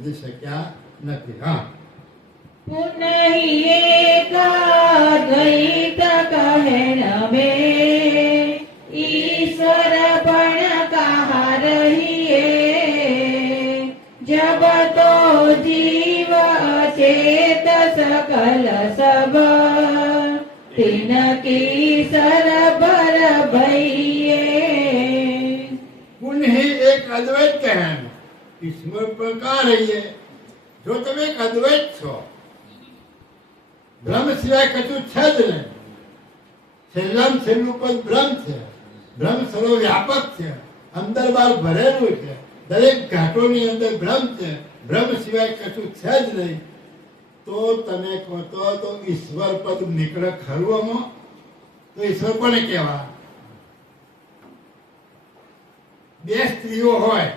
સમજી શક્યા નથી. હા, પુનઃ એક દ્વૈત કહેન में ईश्वर पण कहा रहिए जब तो जीव चेत सकल सब तिनकी सरबर भइए. પુનઃ એક અદ્વૈત કહેન ઈશ્વર પર કા રહીએ. જો તમે એક અદ્વૈત છો, બ્રહ્મ સિવાય કશું છે જ નહીં. છેલ્લામાં છેલ્લું પદ બ્રહ્મ છે. બ્રહ્મ સર્વ વ્યાપક છે, અંદર બહાર ભરેલું છે. દરેક ઘાટોની અંદર બ્રહ્મ છે. બ્રહ્મ સિવાય કશું છે જ નહીં. તો તમે કહો તો ઈશ્વર પદ નીકળે ખરું આમાં? તો ઈશ્વર કોને કહેવાય? બે સ્ત્રીઓ હોય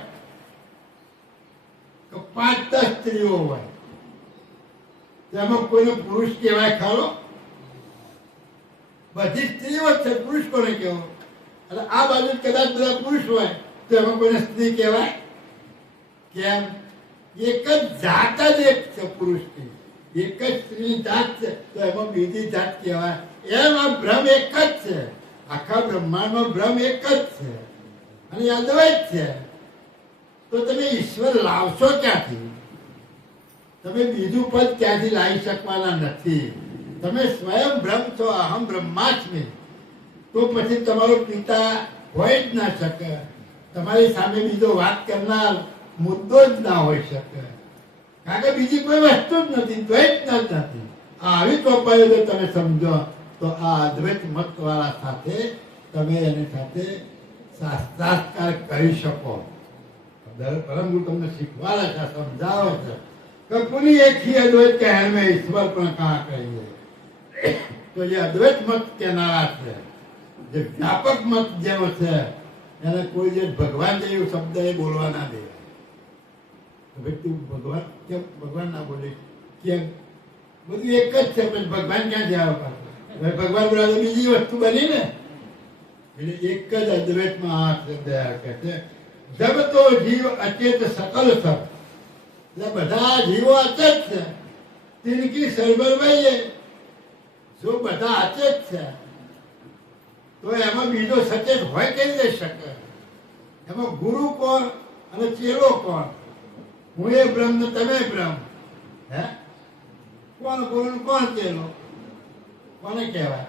તો 5-10 સ્ત્રીઓ હોય, તેમાં કોઈને પુરુષ કહેવાય ખરો? બધી સ્ત્રીઓ જ છે, પુરુષ કોને કહેવો? અને આ બાજુ કદાચ બધા પુરુષ હોય તો એમાં કોઈને સ્ત્રી કહેવાય? કેમ? એક જ જાત જ એક છે પુરુષની, એક જ સ્ત્રીની જાત છે, તો એમાં બીજી જાત કહેવાય? એમ આ બ્રહ્મ એક જ છે. આખા બ્રહ્માંડમાં બ્રહ્મ એક જ છે અને અદ્વૈત છે. તો તમે ઈશ્વર લાવશો ક્યાંથી? તમે બીજું પદ ક્યાંથી લાવી શકવાના નથી. તમે સ્વયં બ્રહ્મ છો, અહમ બ્રહ્માસ્મિ. તો પછી તમારો પિતા હોય જ ના શકે. તમારી સામે બીજો વાત કરનાર મુદ્દો જ ના હોઈ શકે, કારણ કે બીજી કોઈ વસ્તુ જ નથી, દ્વૈત જ નથી. આવી ચોપાઈઓ જો તમે સમજો તો આ અદ્વૈત મત વાળા સાથે તમે એની સાથે શાસ્ત્રાર્થ કરી શકો. परम तुमने शिखवाड़ा था, समझाओ था कि पूरी एक ही अद्वैत कहने में ईश्वर पर कहा कहिए. तो ये अद्वैत मत कहनारा है, जो व्यापक मत जो है એને કોઈ જે ભગવાન જેવું શબ્દ એ બોલવા ના દે. ભાઈ તું ભગવાન કેમ ભગવાન ના બોલે? કેમ? બધું એક જ છે, પણ ભગવાન ક્યાં જાય પાછું? ભગવાન બોલા તો બીજી વસ્તુ બની ને. એટલે એક જ અદ્વૈતમાં આ શબ્દ કહે છે, જબ તો જીવ અચેત સકલ સબ. એટલે બધા જીવો અચેત છે, તિનકી સરબર વહીએ. જો બધા અચેત છે તો એમાં બીજો સચેત હોય કેવી રીતે શકે? એમાં ગુરુ કોણ અને ચેલો કોણ? હું એ બ્રહ્મ ને તમે બ્રહ્મ. હે, કોણ ગુરુ ને કોણ ચેલો? કોને કહેવાય?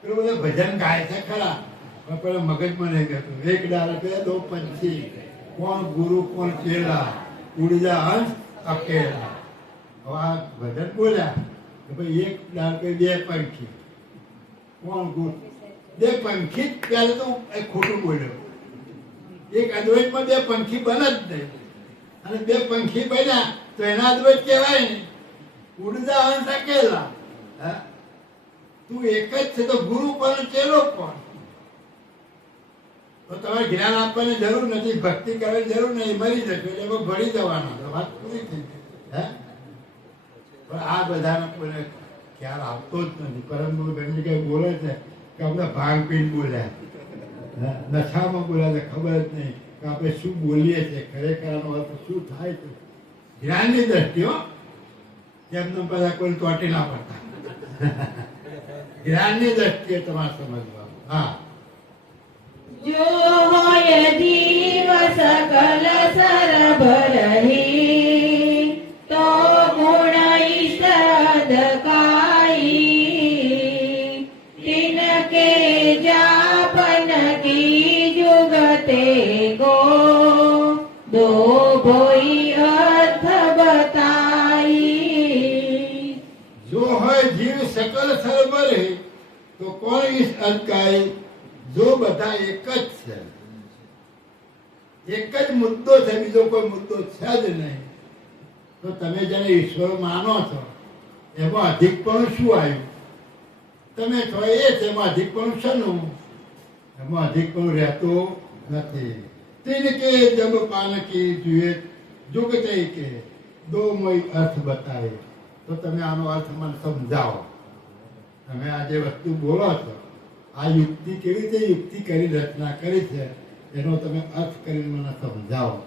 પેલું બધા ભજન ગાય છે ખરા, પણ પેલા મગજમાં નહીં ગયું. એક ડાળે કે દો પંછી, કોણ ગુરુ કોણ ચેલા, ઉડજા અંશ અકેલા. હવે આ ભજન બોલ્યા કે ભાઈ એક ડાળ કે બે પંખી, કોણ ગુરુ? બે પંખી ત્યારે તો એ ખોટું બોલ્યો. એક અદ્વૈતમાં બે પંખી બને જ નહીં, અને બે પંખી બન્યા તો એના અદ્વૈત કહેવાય ને. ઉડજા અંશ અકેલા. હા, તું એક જ છે, તો ગુરુ કોણ ચેલો કોણ? તો તમારે જ્ઞાન આપવાની જરૂર નથી, ભક્તિ કરવાની જરૂર નહીં, મરી જશો એટલે એમાં ભળી જવાના, વાત પૂરી થઈ ગઈ. હે, પણ આ બધાને કોઈને ખ્યાલ આવતો જ નથી. પરંતુ ઘણી જગ્યાએ બોલે છે કે આપણે ભાંગ પીને બોલ્યા, નશામાં બોલ્યા છે, ખબર જ નહીં કે આપણે શું બોલીએ છીએ, ખરેખર આનો અર્થ શું થાય છે. જ્ઞાનની દ્રષ્ટિઓ તેમને બધા કોઈ ચોટી ના પડતા. જ્ઞાનની દ્રષ્ટિએ તમારે સમજવાનું. હા, જો હોય જીવ સકલ સરભરહી તો ગુણ ઈષ્ટ કાઈ तिनके जापन की जुगते गो दो भोई अर्थ बताई. જો હોય જીવ સકલ સરબર તો કોણ ઈશ અટકાય? જો બધા એક જ છે, એક જ મુદ્દો છે, બીજો કોઈ મુદ્દો છે જ નહીં. તો તમે જેને ઈશ્વર માનો છો એમાં અધિકપણું શું આવ્યું? તમે છો એ છે, એમાં અધિકપણું શેનું? એમાં અધિકપણું રહેતું નથી. તિનકે જબ પાન કી જુએ જુગતે કે દો મોય અર્થ બતાવે. તો તમે આનો અર્થ મને સમજાવો. તમે આ જે વસ્તુ બોલો છો, આ યુક્તિ કેવી રીતે યુક્તિ કરી રચના કરી છે એનો તમે અર્થ કરીને મને સમજાવો.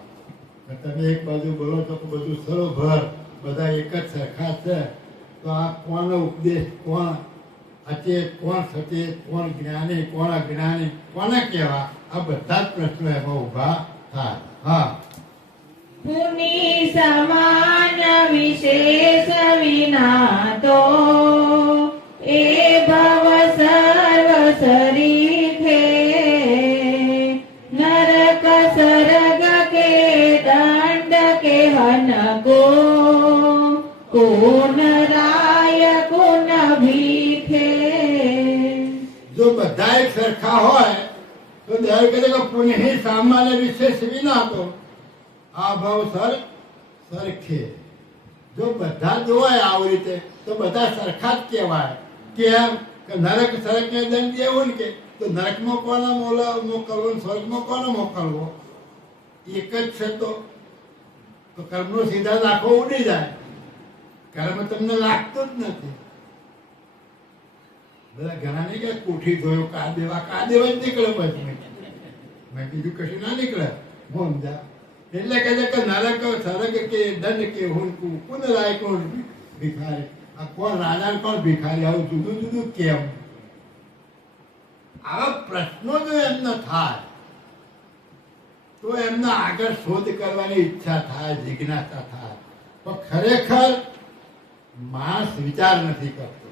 કે તમે એક બાજુ બોલો છો કે બધું સરોભર, બધા એક જ સરખા છે, તો આ કોનો ઉપદેશ, કોણ અચેત, કોણ સચેત, કોણ જ્ઞાની, કોણ અજ્ઞાની, કોને કહેવા? આ બધા જ પ્રશ્નો એમાં ઊભા થાય. હા, પુનિ સમાન વિશેષ વિના તો એ ભવ સર્વ સરીખે નરક સરગ કે દંડ કે હન કોન રાય કોન ભીખે. જો બધા એક સરખા હોય તો દયાળ કહે કે પુનઃ સામાન્ય વિશેષ વિના તો આ ભાવ સરખે. જો બધા જ હોય આવી રીતે તો બધા સરખા જ કહેવાય. કેમ કે નરક સરકને દંડ એવું ને કે તો નરકમાં કોને મોકલવો, સ્વર્ગમાં કોને મોકલવો? એક જ છે. તો કર્મનો સીધા નાખો ઉડી જાય. કર્મ તમને લાગતું જ નથી. બધા ઘણા નહીં કે કોઠી ધોયો કા દેવા જ નીકળે. પછી મેં બીજું કશું ના નીકળે. હું સમજા એટલે કહે છે કે નરક સરગ કે દંડ કે હુંકું કોણ રાય કોણ ભિખારી. આ કોણ રાજા કોણ ભિખારી? આવું જુદું જુદું કેમ? આવા પ્રશ્નો જો એમને થાય તો એમના આગળ શોધ કરવાની ઈચ્છા થાય, જિજ્ઞાસા થાય. પણ ખરેખર માણસ વિચાર નથી કરતો.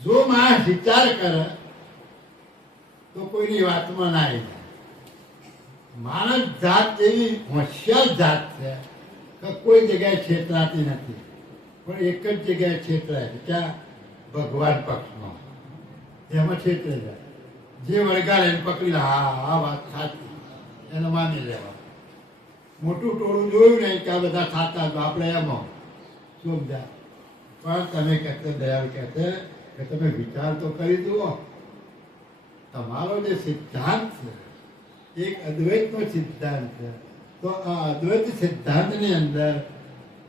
જો માણસ વિચાર કરે તો કોઈની વાતમાં ના આવી જાય. માણસ જાત એવી હોશિયાર જાત છે કે કોઈ જગ્યાએ છેતરાતી નથી, પણ એક જ જગ્યાએ છેતરાય છે. ક્યાં? ભગવાન પક્ષમાં. એમાં છેતરે જાય. જે વળગાડે એને પકડી લે. હા, આ વાત સાચી, એને માની લેવા. મોટું ટોળું જોયું ને કે આ બધા સાચા, તો આપણે એમાં સમજા. પણ તમે કહેતે, દયાળ કહેતે કે તમે વિચાર તો કરી જુઓ. તમારો જે સિદ્ધાંત છે એક અદ્વૈતનો સિદ્ધાંત છે. તો આ અદ્વૈત સિદ્ધાંતની અંદર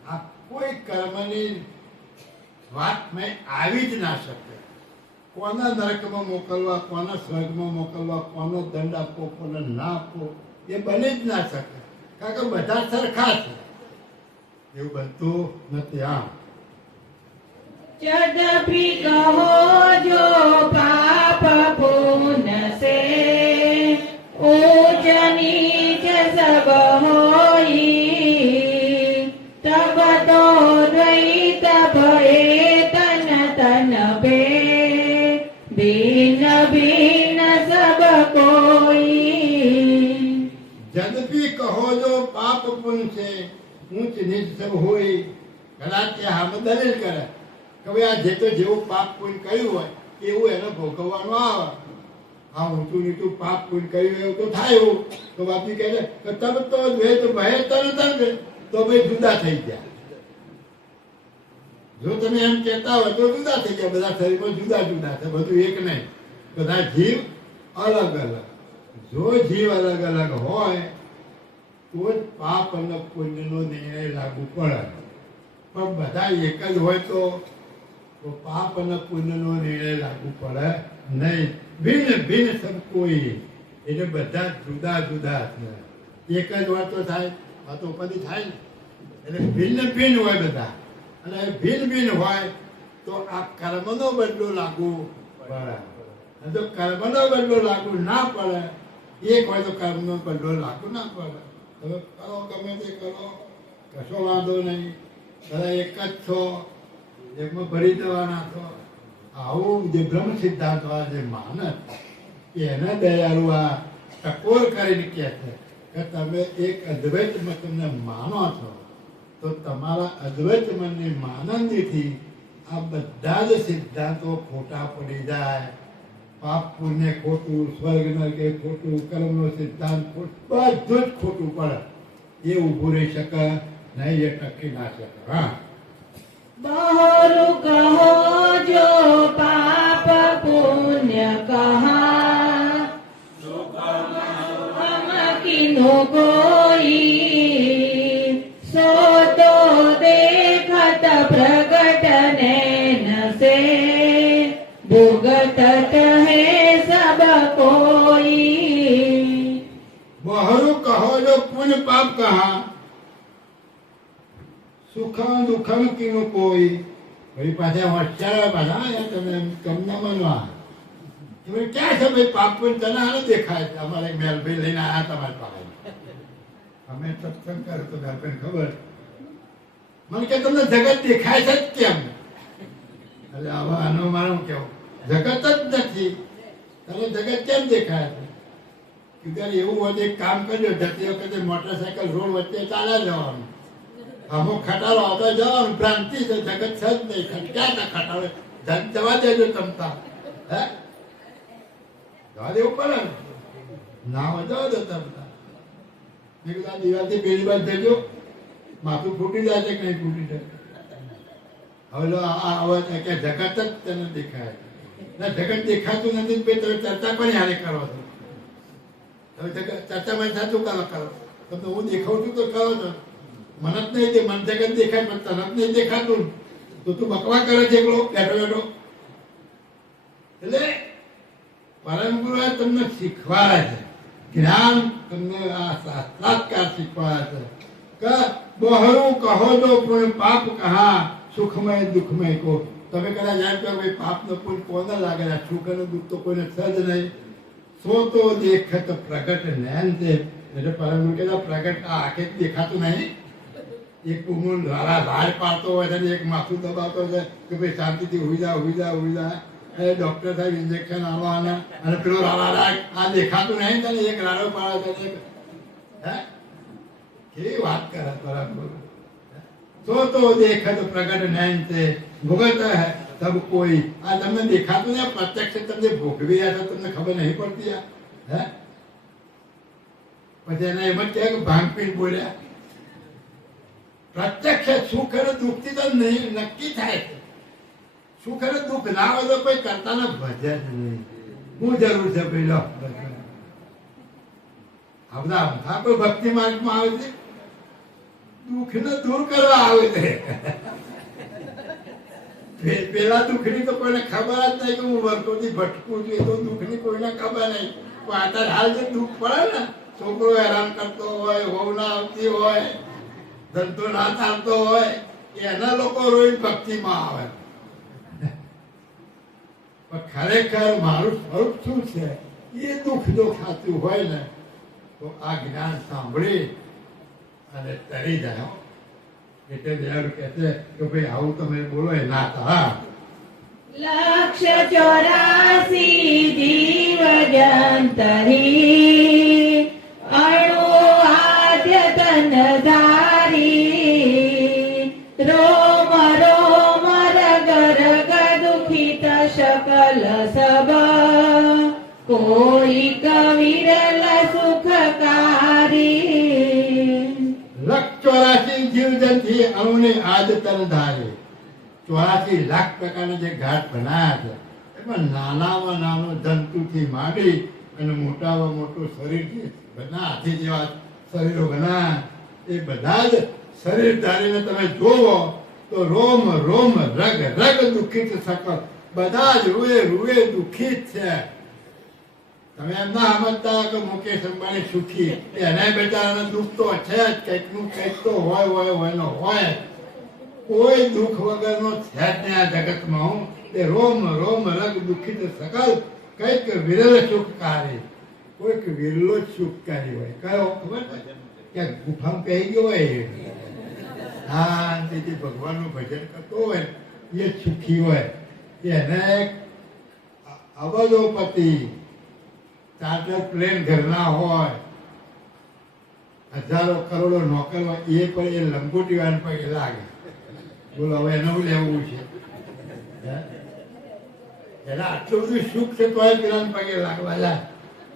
આ કોઈ કર્મની વાત મેં આવી જ ના શકે. કોના નરકમાં મોકલવા, કોના સ્વર્ગમાં મોકલવા, કોનો દંડ આપવો, કોને ના આપવો, એ બની જ ના શકે. કારણ કે બધા સરખા છે. એવું બનતું નથી. હા, यद्यपि कहो जो पाप पुण्य से ऊंच नीच सब होई तब तो द्वैत भये तन तन पे भिन्न भिन्न सब कोई. જદપી કહો જો પાપ પુણ્ય છે ઊંચ નીચ સબ હોય. કદાચ એ આમ દલીલ કરે કે ભાઈ આ જે તો જેવું પાપ પુણ્ય કર્યું હોય એવું એને ભોગવવાનું આવે. આ ઊંચું નીચું પાપ પુણ્ય કર્યું એવું તો થાય. એવું તો બાપી કહે કે તબ તો દ્વૈત ભય તરત જ તો ભાઈ જુદા થઈ ગયા. જો તમે એમ કહેતા હોય તો જુદા થઈ ગયા. બધા શરીરમાં જુદા જુદા છે, બધું એક નહીં. બધા જીવ અલગ અલગ. જો જીવ અલગ અલગ હોય તો જ પાપ અને પુણ્યનો નિર્ણય લાગુ પડે. પણ બધા એક જ હોય તો પાપ અને પુણ્યનો નિર્ણય લાગુ પડે નહીં. ભિન્ન ભિન્ન સબ કોઈ. એટલે બધા જુદા જુદા છે. એક જ હોય તો થાય, આ તો ઉપાધિ થાય ને. એટલે ભિન્ન ભિન્ન હોય બધા. અને ભિન્ન ભિન્ન હોય તો આ કર્મનો બદલો લાગુ પડે. અને જો કર્મનો બદલો લાગુ ના પડે, એક હોય તો કર્મનો બદલો લાગુ ના પડે. તમે કરો, ગમે તે કરો, કશો વાંધો નહીં. બધા એક જ છો, એકમાં ભરી દેવાના છો. આવું જે બ્રહ્મ સિદ્ધાંત વાળા જે માનસ એને દયાળુ આ ટકોર કરીને કહે છે કે તમે એક અદ્વૈત મતને માનો છો તો તમારા અદ્વૈત મનની માનંદીથી આ બધા જ સિદ્ધાંતો ખોટા પડી જાય. પાપ પુણ્ય ખોટું, સ્વર્ગ નરકે ખોટું, કર્મનો સિદ્ધાંત ખોટું, બધું જ ખોટું પડે. એ ઊભું રહી શકે નહીં, એ ટકી ના શકે. હા, बहुरु कहो जो पाप पुण्य कहा हम किन्हो कोई सो तो देखत प्रगट नैन से भुगतत है सब कोई. બહરું સુખમ દુઃખમ કીનું કોઈ ભાઈ પાછા હોશિયાર પાછા તમે તમને મનવા એમને ક્યાં છે ભાઈ પાપ પણ તને આને દેખાય છે અમારે મેલભાઈ લઈને આવ્યા તમારી પાસે અમે સત્સંગ કર્યો તો મેલભાઈ ખબર મને કે તમને જગત દેખાય છે જ કેમ એટલે હવે આનો મારું કેવું જગત જ નથી તને જગત કેમ દેખાય છે કીધું એવું હોય એક કામ કરજો જતી વખતે મોટરસાયકલ રોડ વચ્ચે ચાલ્યા જવાનું અમુક ખટારો આવતા જવાનું ભ્રાંતિ છે જગત છે જ નહીં ક્યાં ના ખટારો જવા દેજો તમતા હે જવા દેવું પડે ને ના હોય જવા દો તમતા મેં કીધું આ દિવાલથી પેલી બાદ જજો માથું ફૂટી જાય છે કે નહીં ફૂટી જાય હવે આ કે જગત જ તને દેખાય ના જગત દેખાતું નથી ભાઈ તમે ચર્ચા પણ હારે કરો છો તમે ચર્ચા મને સાચું કરો તમને હું દેખાઉં છું તો કરો છો મને જ નહીં દે મન જગત દેખાય પણ તને જ નહીં દેખાતું તો તું બકવા કરે છે એકલો બેઠો બેઠો એટલે પરમ ગુરુએ તમને શીખવાડે છે જ્ઞાન તમને આ સાક્ષાત્કાર શીખવાડે છે કે બહરું કહો જો પણ પાપ કહા સુખમય દુઃખમય કો તમે કદાચ એમ કહો ભાઈ પાપનો પુણ્ય કોને લાગે સુખ અને દુઃખ તો કોઈને છે જ નહીં સો તો દેખત પ્રગટ નયન છે એટલે પરમ ગુરુ કહેતા પ્રગટ આ આંખે દેખાતું નહીં એક ઉમર રાડ પાડતો હોય છે એક માથું દબાવતો હોય કે ભાઈ શાંતિથી ઉઈ જા એ ડોક્ટર સાહેબ ઇન્જેક્શન આવવાના અને પેલો રાડા આ દેખાતું નહીં તને એક રાડો પાડે છે હે કેવી વાત કરે બરાબર તો દેખત પ્રગટ નયન છે ભોગત તબ કોઈ આ તમને દેખાતું ને પ્રત્યક્ષ તમને ભોગવી રહ્યા છો તમને ખબર નહીં પડતી હે પછી એને એમ જ કહે કે ભાંગ પીને બોલ્યા પ્રત્યક્ષ સુખ અને દુઃખથી તો નહીં નક્કી થાય છે સુખ અને દુઃખ ના હોય તો કોઈ કરતા ના ભજે જ નહીં શું જરૂર છે પેલો આ બધા કોઈ ભક્તિ માર્ગમાં આવે છે દુઃખને દૂર કરવા આવે છે પેલા દુઃખની તો કોઈને ખબર જ નહીં કે હું વર્ષોથી ભટકું છું એ તો દુઃખની કોઈને ખબર નહીં પણ અત્યારે હાલ જે દુઃખ પડે ને છોકરો હેરાન કરતો હોય વહુ ના આવતી હોય ધંધો ના ચાલતો હોય એના લોકો રોજ ભક્તિમાં આવે પણ ખરેખર મારું સ્વરૂપ શું છે એ દુઃખ જો ખાતું હોય ને તો આ જ્ઞાન સાંભળી અને તરી જાય એટલે દેવ કહે છે કે ભાઈ આવું તમે બોલો એ ના તારા લક્ષ 84 જીવ જંતરી અણુ આદ્ય તન ધારી રોમ રોમ રગ રગ દુખિત શકલ સબ કોઈ કવિરલ સુખકારી 84 જીવજંતી અણુની આદતન ધારે 84 લાખ પ્રકારના જે ઘાટ બનાયા છે એમાં નાનામાં નાનો જંતુથી માંડી અને મોટામાં મોટું શરીર બધા હાથી જેવા શરીરો બનાયા એ બધા જ શરીર ધારીને તમે જોવો તો રોમ રોમ રગ રગ દુઃખિત સકલ બધા જ રૂએ દુઃખિત છે તમે એમ ના સમજતા કે મુકેશ અંબાણી સુખી એને બેચારાને દુઃખ તો છે જ કંઈકનું કંઈક તો હોય કોઈ દુઃખ વગરનો છે જ નહીં આ જગતમાં હું તે રોમ રોમ રગ દુઃખિત સકલ કંઈક વિરલ સુખકારી કોઈક વિરલો જ સુખકારી હોય કયો ખબર ક્યાંક ગુફામાં પહેરી ગયો હોય હા તેથી ભગવાનનું ભજન કરતો હોય એ જ સુખી હોય એને અવધોપતિ ચાર્ટર પ્લેન ઘરના હોય હજારો કરોડો નોકર હોય એ પણ એ લંગોટી વાળા પગે લાગે બોલો હવે એનું લેવું છે એના આટલું બધું સુખ છે તોય પેલા પગે લાગવા જાય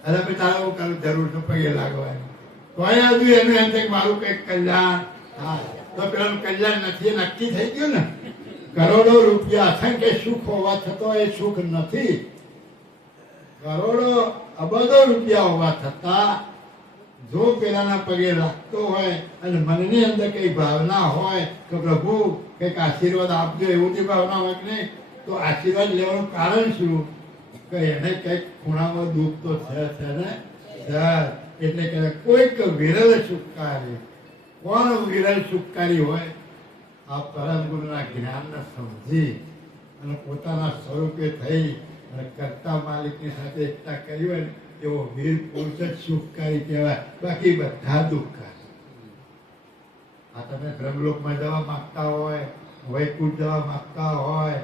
અરે ભાઈ તારું કરું જરૂર છે પગે લાગવાની તોય હજુ એનું એમ છે કે મારું કંઈક કલ્યાણ હા તો પેલાનું કલ્યાણ નથી નક્કી થઈ ગયું ને કરોડો રૂપિયા અસંખ્ય સુખ હોવા છતાં એ સુખ નથી કરોડો અબજો રૂપિયા હોવા છતાં જો પેલાના પગે લાગતો હોય અને મનની અંદર કઈ ભાવના હોય તો પ્રભુ કંઈક આશીર્વાદ આપજો એવું જે ભાવના હોય કે નહીં તો આશીર્વાદ લેવાનું કારણ શું કે એને કંઈક ખૂણામાં દુઃખ તો છે ને એટલે કે કોઈક વિરલ સુખકારી કોણ વિરલ સુખકારી હોય આ પરમ ગુરુના જ્ઞાનને સમજી અને પોતાના સ્વરૂપે થઈ અને કરતા માલિકની સાથે એકતા કરી હોય ને એવો વીર પુરુષ જ સુખકારી કહેવાય, બાકી બધા દુઃખકારી. આ તમે બ્રહ્મલોકમાં જવા માંગતા હોય, વૈકુંઠ જવા માંગતા હોય,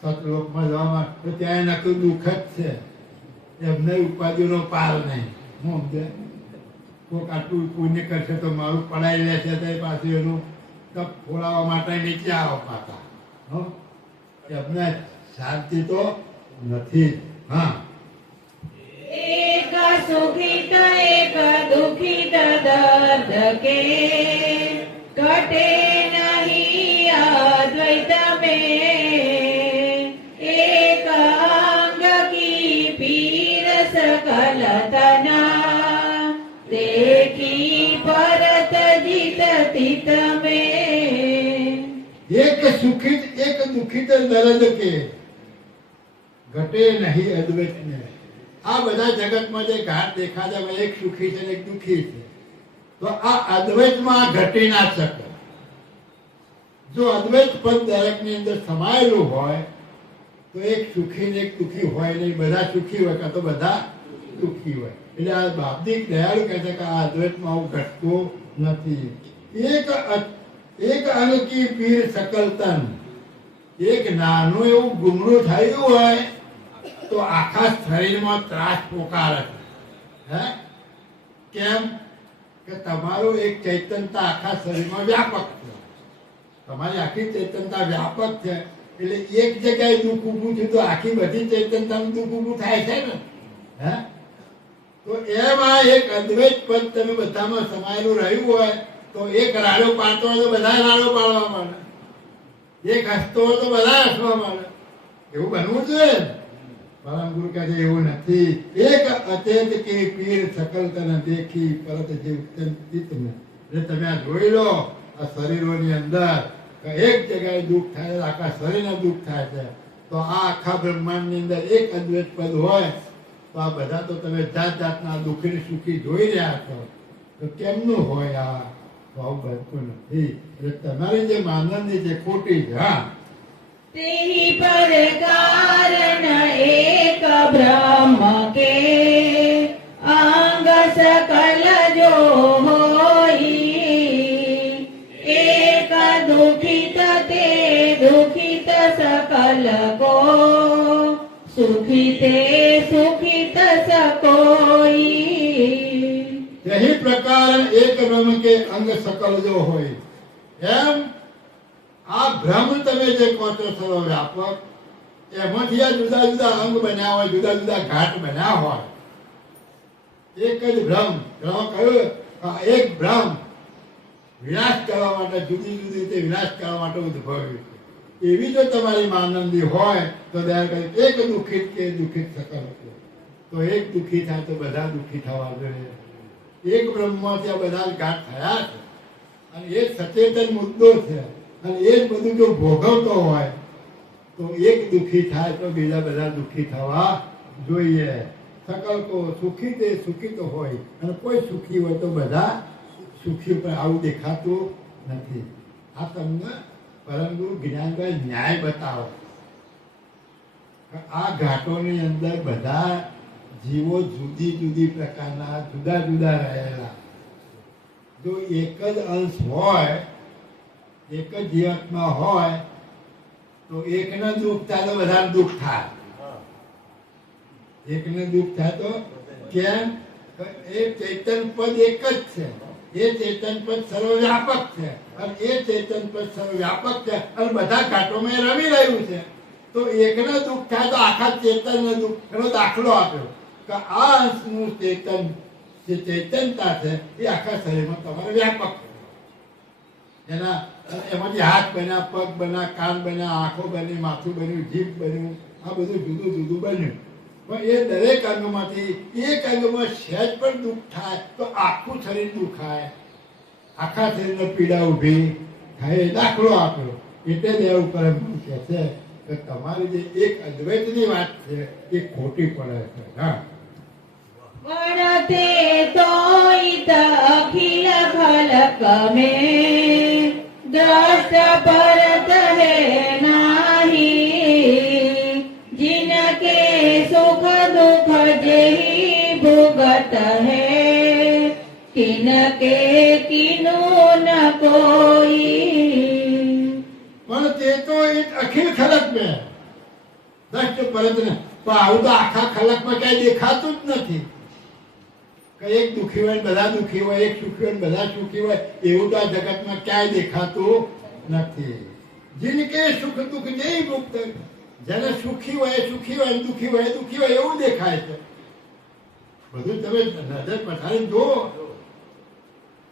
સતલોકમાં જવા માંગતા તો ત્યાં એના કોઈ દુઃખ જ છે. એમને ઉપાધિનો પાર નહીં. હું સમજે કોઈક આટલું પુણ્ય કરશે તો મારું પડાઈ લેશે તો એ પાછું એનું તપ ફોડાવવા માટે નીચે આવો પાતા. એમને શાંતિ તો નથી. હા, એક સુખિત એક દુઃખિત દર્દ કે કટે નહીં અદ્વૈત में एक अंग की पीर सकल तना देखी परत जीत तित में. એક સુખિત એક દુઃખિત દર્દ કે ઘટે નહીં અદ્વૈત ને. આ બધા જગતમાં જે ઘાટ દેખા છે એક સુખી છે એક દુઃખી છે, તો આ અદ્વૈતમાં ઘટી ના શકે. જો અદ્વૈત પદ દરેકની અંદર સમાયેલું હોય તો એક સુખી ને એક દુઃખી હોય નહીં, બધા સુખી હોય કાં તો બધા દુઃખી હોય. એટલે આ બાપદીક દયાળુ કહે છે કે આ અદ્વૈતમાં આવું ઘટતું નથી. એક અંગ કી પીર સકલ તન. એક નાનું એવું ગુમડું થયું હોય તો આખા શરીરમાં ત્રાસ પોકારે. હે કેમ કે તમારું એક ચૈતન્યતા આખા શરીરમાં વ્યાપક છે. તમારી આખી ચૈતન્યતા વ્યાપક છે એટલે એક જગ્યાએ દુઃખ ઊભું થયું તો આખી બધી ચૈતન્યતાનું દુઃખ ઊભું થાય છે ને. હે તો એમાં એક અદ્વૈત પદ તમે બધામાં સમાયેલું રહ્યું હોય તો એક રાડો પાડતો હોય તો બધા રાડો પાડવા માંડે, એક હસતો હોય તો બધા હસવા માંડે. એવું બનવું જોઈએ. પરમ ગુરુ કહે છે એવું નથી. એક અચેત કે પીર સકલ તને દેખી પરત જીવ ચિત્ત में. એટલે તમે આ જોઈ લો આ શરીરોની અંદર એક જગ્યાએ દુઃખ થાય આખા શરીરને દુઃખ થાય છે, તો આ આખા બ્રહ્માંડની અંદર એક અદ્વૈત પદ હોય તો આ બધા તો તમે જાત જાતના દુઃખી સુખી જોઈ રહ્યા છો, તો કેમનું હોય? આ ભાવ બનતું નથી. એટલે તમારી જે માનવની જે ખોટી છે. હા, तेहि पर कारण एक ब्रह्म के अंग सकल जो होई. एक दुखित ते दुखित सकल को सुखिते सुखित सकोई. यही प्रकार एक ब्रह्म के अंग सकल जो હોય. એમ આ બ્રહ્મ તમે જે કહો છો સર્વ વ્યાપક, એમાંથી આ જુદા જુદા અંગ બન્યા હોય, જુદા જુદા ઘાટ બન્યા હોય. એક જ બ્રહ્મ કહ્યું એક બ્રહ્મ વિનાશ કરવા માટે જુદી જુદી રીતે વિનાશ કરવા માટે ઉદ્ભવ્યું છે. એવી જો તમારી માનંદી હોય તો દયા કરી એક દુઃખિત કે દુઃખિત સકલ છે. તો એક દુઃખી થાય તો બધા દુઃખી થવા જોઈએ. એક બ્રહ્મમાંથી આ બધા ઘાટ થયા છે અને એ સચેતન મુદ્દો છે અને એ જ બધું જો ભોગવતો હોય તો એક દુઃખી થાય તો બીજા બધા દુઃખી થવા જોઈએ. સકલ તો સુખી તે સુખી તો હોય અને કોઈ સુખી હોય તો બધા સુખી પર આવું દેખાતું નથી. આ તમને પરંતુ જ્ઞાનભાઈ ન્યાય બતાવો. આ ઘાટોની અંદર બધા જીવો જુદી જુદી પ્રકારના જુદા જુદા રહેલા. જો એક જ અંશ હોય, એક જ જીવાત્મા હોય તો એકને દુઃખ થાય તો બધાને દુઃખ થાય. એકને દુઃખ થાય તો કેમ? એ ચૈતન્ય પદ એક જ છે. એ ચૈતન્ય પદ સર્વવ્યાપક છે અને એ ચૈતન્ય પદ સર્વવ્યાપક છે અને બધા ઘાટોમાં રમી રહ્યું છે. તો એકને દુઃખ થાય તો આખા ચેતનને દુઃખ. એનો દાખલો આપ્યો કે આ અંશનું ચેતન જે ચૈતન્યતા છે એ આખા શરીરમાં તમારે વ્યાપક છે. એના એમાંથી હાથ બન્યા, પગ બન્યા, કાન બન્યા, આંખો બની, માથું બન્યું, જીભ બન્યું, આ બધું જુદું જુદું બન્યું. પણ એ દરેક અંગમાંથી એક અંગમાં સહેજ પણ દુઃખ થાય તો આખું શરીર દુખાય, આખા શરીરને પીડા ઊભી થાય. એ દાખલો આપ્યો. એટલે દેવ ઉપર એમ કહે છે કે તમારી જે એક અદ્વૈતની વાત છે એ ખોટી પડે છે. હા, वणते तोयित अखिल फलक में दृष्ट परत है नाही, जिनके सुख दुख जेहि भुगत है, तिनके किनु न कोई। પણ તે તો એક અખિલ ખલક મેં દ્રષ્ટ પરત ને પણ આવું તો આખા ખલકમાં કઈ દેખાતું જ નથી કે એક દુઃખી હોય ને બધા દુઃખી હોય, એક સુખી હોય ને બધા સુખી હોય, એવું તો આ જગતમાં ક્યાંય દેખાતું નથી. જીનકે સુખ દુઃખ જેઈ મુક્ત, જેને સુખી હોય સુખી હોય, દુઃખી હોય દુઃખી હોય એવું દેખાય છે. બધું તમે નજર પછાડીને જુઓ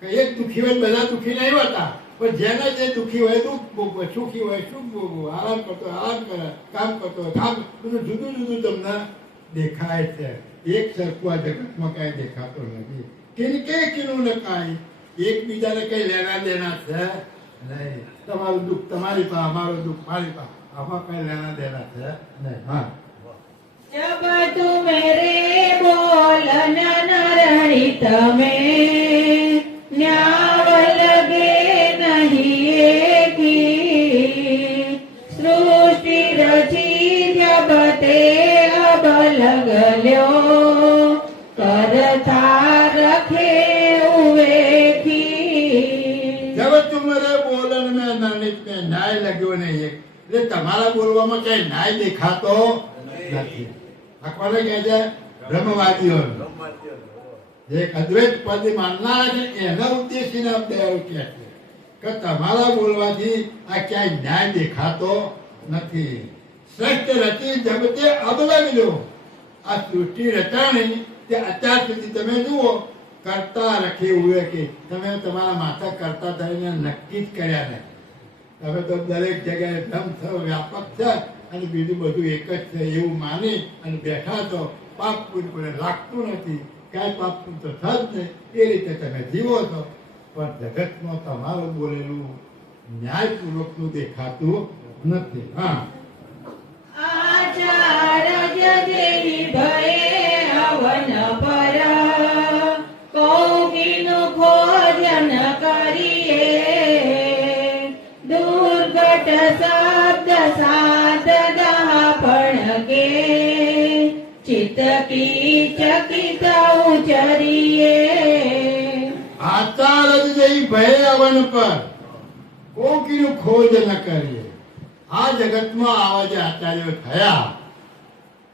કે એક દુઃખી હોય ને બધા દુઃખી નહીં હોતા, પણ જેને જે દુઃખી હોય દુઃખ ભોગવે, સુખી હોય સુખ ભોગવું, આરામ કરતો હોય આરામ કરે, કામ કરતો હોય કામ, બધું જુદું જુદું તમને દેખાય છે. એક સરખું આ જગતમાં કઈ દેખાતું નથી. કિનકે કિનું ન કાંઈ, એકબીજાને કઈ લેના દેના છે નહીં. તમારું દુઃખ તમારી પાસે, અમારું દુઃખ મારી પાસે, આમાં કઈ લેના દેના છે નહીં. હા, जब तुम मेरे बोलन नरणित में, न्याव लगे नहीं एकी, सृष्टि रची जब ते अब लगल्यो, करता रखे हुए की। जब तुम्हारे बोलन में ननित में न्याय लग्यो नहीं, એટલે તમારા બોલવામાં કઈ ન્યાય દેખાતો નથી. આ કોને કહે છે? બ્રહ્મવાદીઓ. જે અદ્વૈત પદ માનનારા છે એના ઉદ્દેશીને અપડેવ કહે છે કે તમારા બોલવાથી આ ક્યાંય ન્યાય દેખાતો નથી. શ્રેષ્ઠ રચી જગતે અબલગ્યો, આ સૃષ્ટિ રચાણી તે અત્યાર સુધી તમે જુઓ કરતા રખે હુએ કે તમે તમારા માથા કરતા થઈને નક્કી જ કર્યા નહીં. તમે તો દરેક જગ્યાએ ધમ વ્યાપક છે અને બીજું બધું એક જ છે એવું માની અને બેઠા છો. પાપ પુણ્ય લાગતું નથી, ક્યાંય પાપ પુણ્ય તો થજ નહીં, એ રીતે તમે જીવો છો. પણ જગતમાં તમારું બોલેલું ન્યાયપૂર્વકનું દેખાતું નથી. હા, આચાર્ય જેહી ભયે અવન પર, કૌગીનું ભોજન કરીએ, દુર્ગટ શબ્દ સાત દાપણ કે, ચિત્ત કી ચકિત ઉચરીએ. આચાર જ જઈ ભય અવન પર, કોકીનું ખોજ ન કરીએ. આ જગતમાં આવા જે આચાર્યો થયા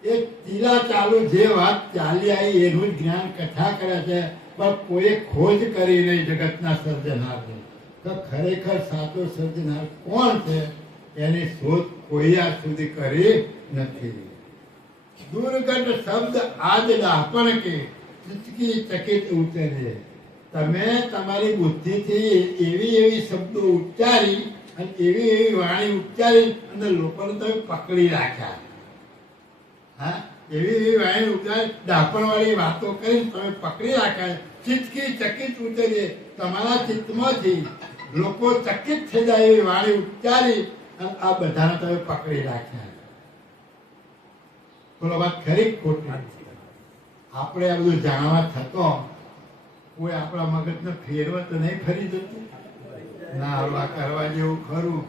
એ તીલા ચાલુ જે વાત ચાલી આવી એનું જ જ્ઞાન કથા કરે છે, પણ કોઈ ખોજ કરી નહીં જગતના સર્જનારની તો ખરેખર સાચો સર્જનાર કોણ છે એની શોધ કોઈ આજ સુધી કરી નથી. દુર્ગટ શબ્દ આજ દાપણ કે ચિતકી ચકિત ઉતરે. તમે તમારી બુદ્ધિથી એવી એવી શબ્દો ઉચ્ચારી અને એવી એવી વાણી ઉચ્ચારી અને લોકોને તમે પકડી રાખ્યા. હા, એવી એવી વાણી ઉચ્ચારી દાપણ વાળી વાતો કરી તમે પકડી રાખ્યા. ચિતકી ચકિત ઉતરીએ, તમારા ચિત્તમાંથી લોકો ચકિત થઈ જાય એવી વાણી ઉચ્ચારી અને આ બધાને તમે પકડી રાખ્યા. બોલો વાત ખરી ખોટી? આપણે આ બધું જાણવા થતો કોઈ આપણા મગજને ફેરવા તો નહીં ફરી જતું? ના, હલવા કરવા જેવું ખરું.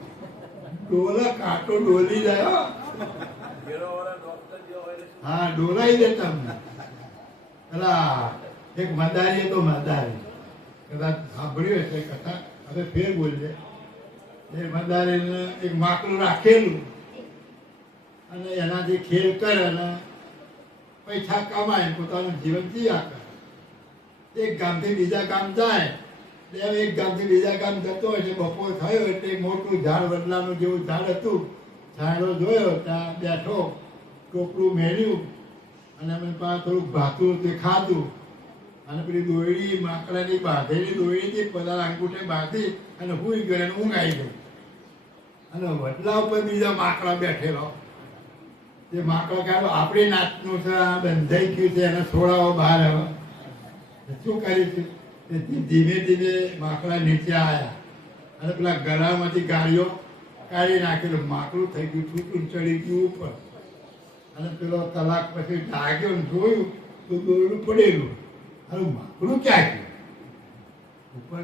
ડોલા કાંટો ડોલી જાય હો. હા, ડોલાઈ દે તમને. પેલા એક મદારી હતો, મદારી કદાચ સાંભળ્યું હશે કથા, હવે ફેર બોલજે. એ મદારીને એક માટલું રાખેલું અને એનાથી ખેલ કરે અને પૈસા કમાય, પોતાનું જીવન જીવ્યા કરે. એક ગામથી બીજા ગામ જાય, એક ગામથી બીજા ગામ જતો હોય છે. બપોર થયો એટલે મોટું ઝાડ, વડલાનું જેવું ઝાડ હતું, ઝાડો જોયો, ત્યાં બેઠો, ટોપલું મેળ્યું અને અમે પાસે થોડુંક ભાતું તે ખાધું અને પેલી દોયડી માકડાની બાંધેલી દોયડીથી બધા અંગૂઠે બાંધી અને હુઈ ગયો અને ઊંઘ આવી ગઈ. અને વડલા ઉપર બીજા માકડા બેઠેલો. તે માકડા કહેલો આપણી નાતનું છે, આ બંધાઈ ગયું છે, એને છોડાવો બહાર. હવે શું કરીશું? ધીમે ધીમે માકડા નીચે આવ્યા અને પેલા ગળામાંથી ગાળીઓ કાઢી નાખેલું. માકડું થઈ ગયું, છૂટું ચડી ગયું ઉપર. અને પેલો કલાક પછી જાગ્યો ને જોયું તો દોરડું પડેલું. અરે માકડું ક્યાં ગયું? ઉપર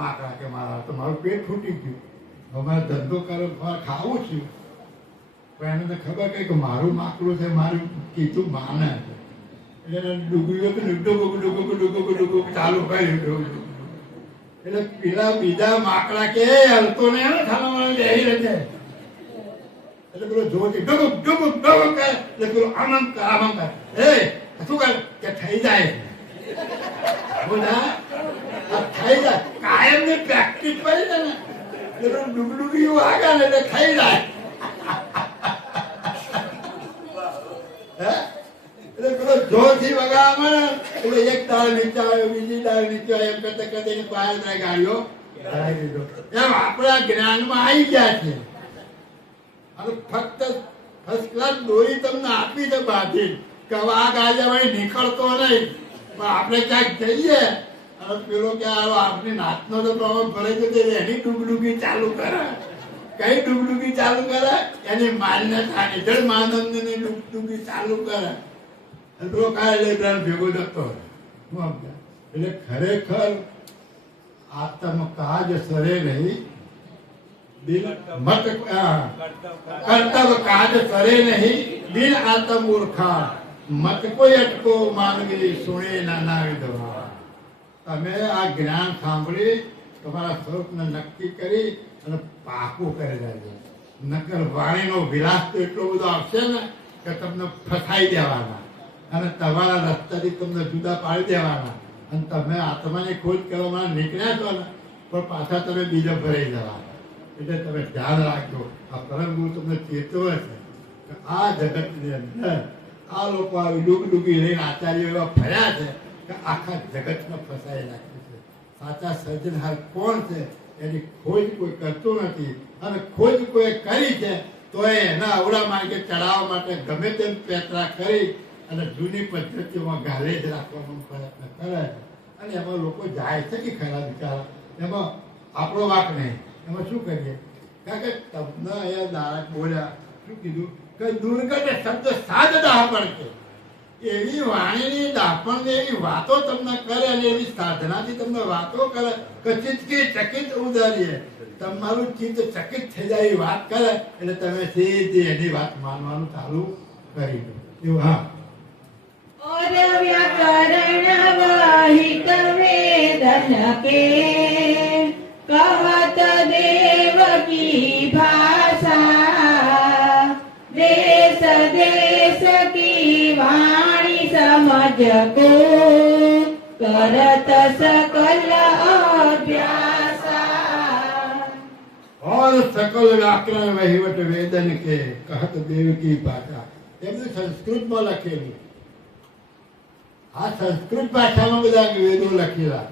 માકડા કે મારા તો મારું પેટ ફૂટી ગયું. અમારે ધંધો કરો ખાવું છું, પણ એને તો ખબર કે મારું માકડું છે, મારું કીધું માને છે, એટલે ડુગું ચાલુ કર્યું. એટલે પેલા બીજા માકડા કે હલતો ને ખાવા બેહી રહે, એટલે પેલો જોરથી ડુગુક ડુગુક ડુગુક કરે, એટલે પેલો આમ કરે, એ શું કરે કે થઈ જાય, થઈ જાય. કાયમ ની પ્રેક્ટિસ કરી છે ને, એટલે ડુગડુગી વાગે ને એટલે થઈ જાય. એટલે પેલો જોરથી વગાડવા મળે એટલે એક દાળ નીચે આવ્યો, બીજી દાળ નીચે આવ્યો, એમ કરતા કરતા એની પાસે ગાડીઓ ભરાઈ દીધો. એમ આપણા જ્ઞાનમાં આવી ગયા છે. અને ફક્ત ફર્સ્ટ ક્લાસ દોરી તમને આપી છે બાંધી કે હવે આ ગાજે વળી નીકળતો નહીં, પણ આપણે ક્યાંક જઈએ અને પેલો કે આપણી નાચનો તો પ્રભાવ ભરાઈ જતો એની ડુગડુગી ચાલુ કરે. કઈ ડુગડુગી ચાલુ કરે? એની માન્યતાની જળ માનંદની ડુગડુગી ચાલુ કરે. પેલો કાય ભેગો જતો એટલે ખરેખર આત્મ કાજ સરે નહીં, મત કર્તવ્ય કાજ સરે નહીં, બિન આત્મ મૂર્ખા મત કોઈ અટકો માનવી સુણે નાના વિધવા. તમે આ જ્ઞાન સાંભળી તમારા સ્વરૂપને નક્કી કરી અને પાકું કરી દેજો. નકર વાણીનો વિલાસ તો એટલો બધો આવશે ને કે તમને ફસાઈ દેવાના અને તમારા રસ્તાથી તમને જુદા પાડી દેવાના, અને તમે આત્માની ખોજ કરવા નીકળ્યા છો ને પણ પાછા તમે બીજા ભરાઈ જવાના. એટલે તમે ધ્યાન રાખજો. આ પરમ ગુરુ તમને ચેતવે છે કે આ જગતની અંદર આ લોકો આવી ડૂબડૂબી લઈને આચાર્યો એવા ફર્યા છે કે આખા જગતમાં ફસાઈ નાખ્યું છે. સાચા સર્જનહાર કોણ છે એની ખોજ કોઈ કરતું નથી, અને ખોજ કોઈ કરી છે તો એના અવળા માર્ગે ચડાવવા માટે ગમે તેમ પેતરા કરી અને જૂની પદ્ધતિઓમાં ગાલે જ રાખવાનો પ્રયત્ન કરે છે. અને એમાં લોકો જાય છે કે ખરા બિચારા, એમાં આપણો વાંક નહીં. એમાં શું કરીએ? કારણ કે તમને અહીંયા નારાયણ બોલ્યા શું કીધું કે દુર્ગત શબ્દ સાદ દાહપણ છે. એવી વાણીની દાહપણ એવી વાતો તમને કરે અને એવી સાધનાથી તમને વાતો કરે કે ચિત્તકી ચકિત ઉદારીએ, તમારું ચિત્ત ચકિત થઈ જાય એ વાત કરે એટલે તમે સીધી એની વાત માનવાનું ચાલુ કરી દો. એવું હા व्याकरण वहित वेदन के कहत देव की भाषा, देश देश की वाणी समझ को करत सकल अभ्यासा. और सकल व्याकरण वहीवट वेदन के कहत देव की भाषा. એમનું સંસ્કૃતમાં લખેલું. આ સંસ્કૃત ભાષામાં બધા વેદો લખેલા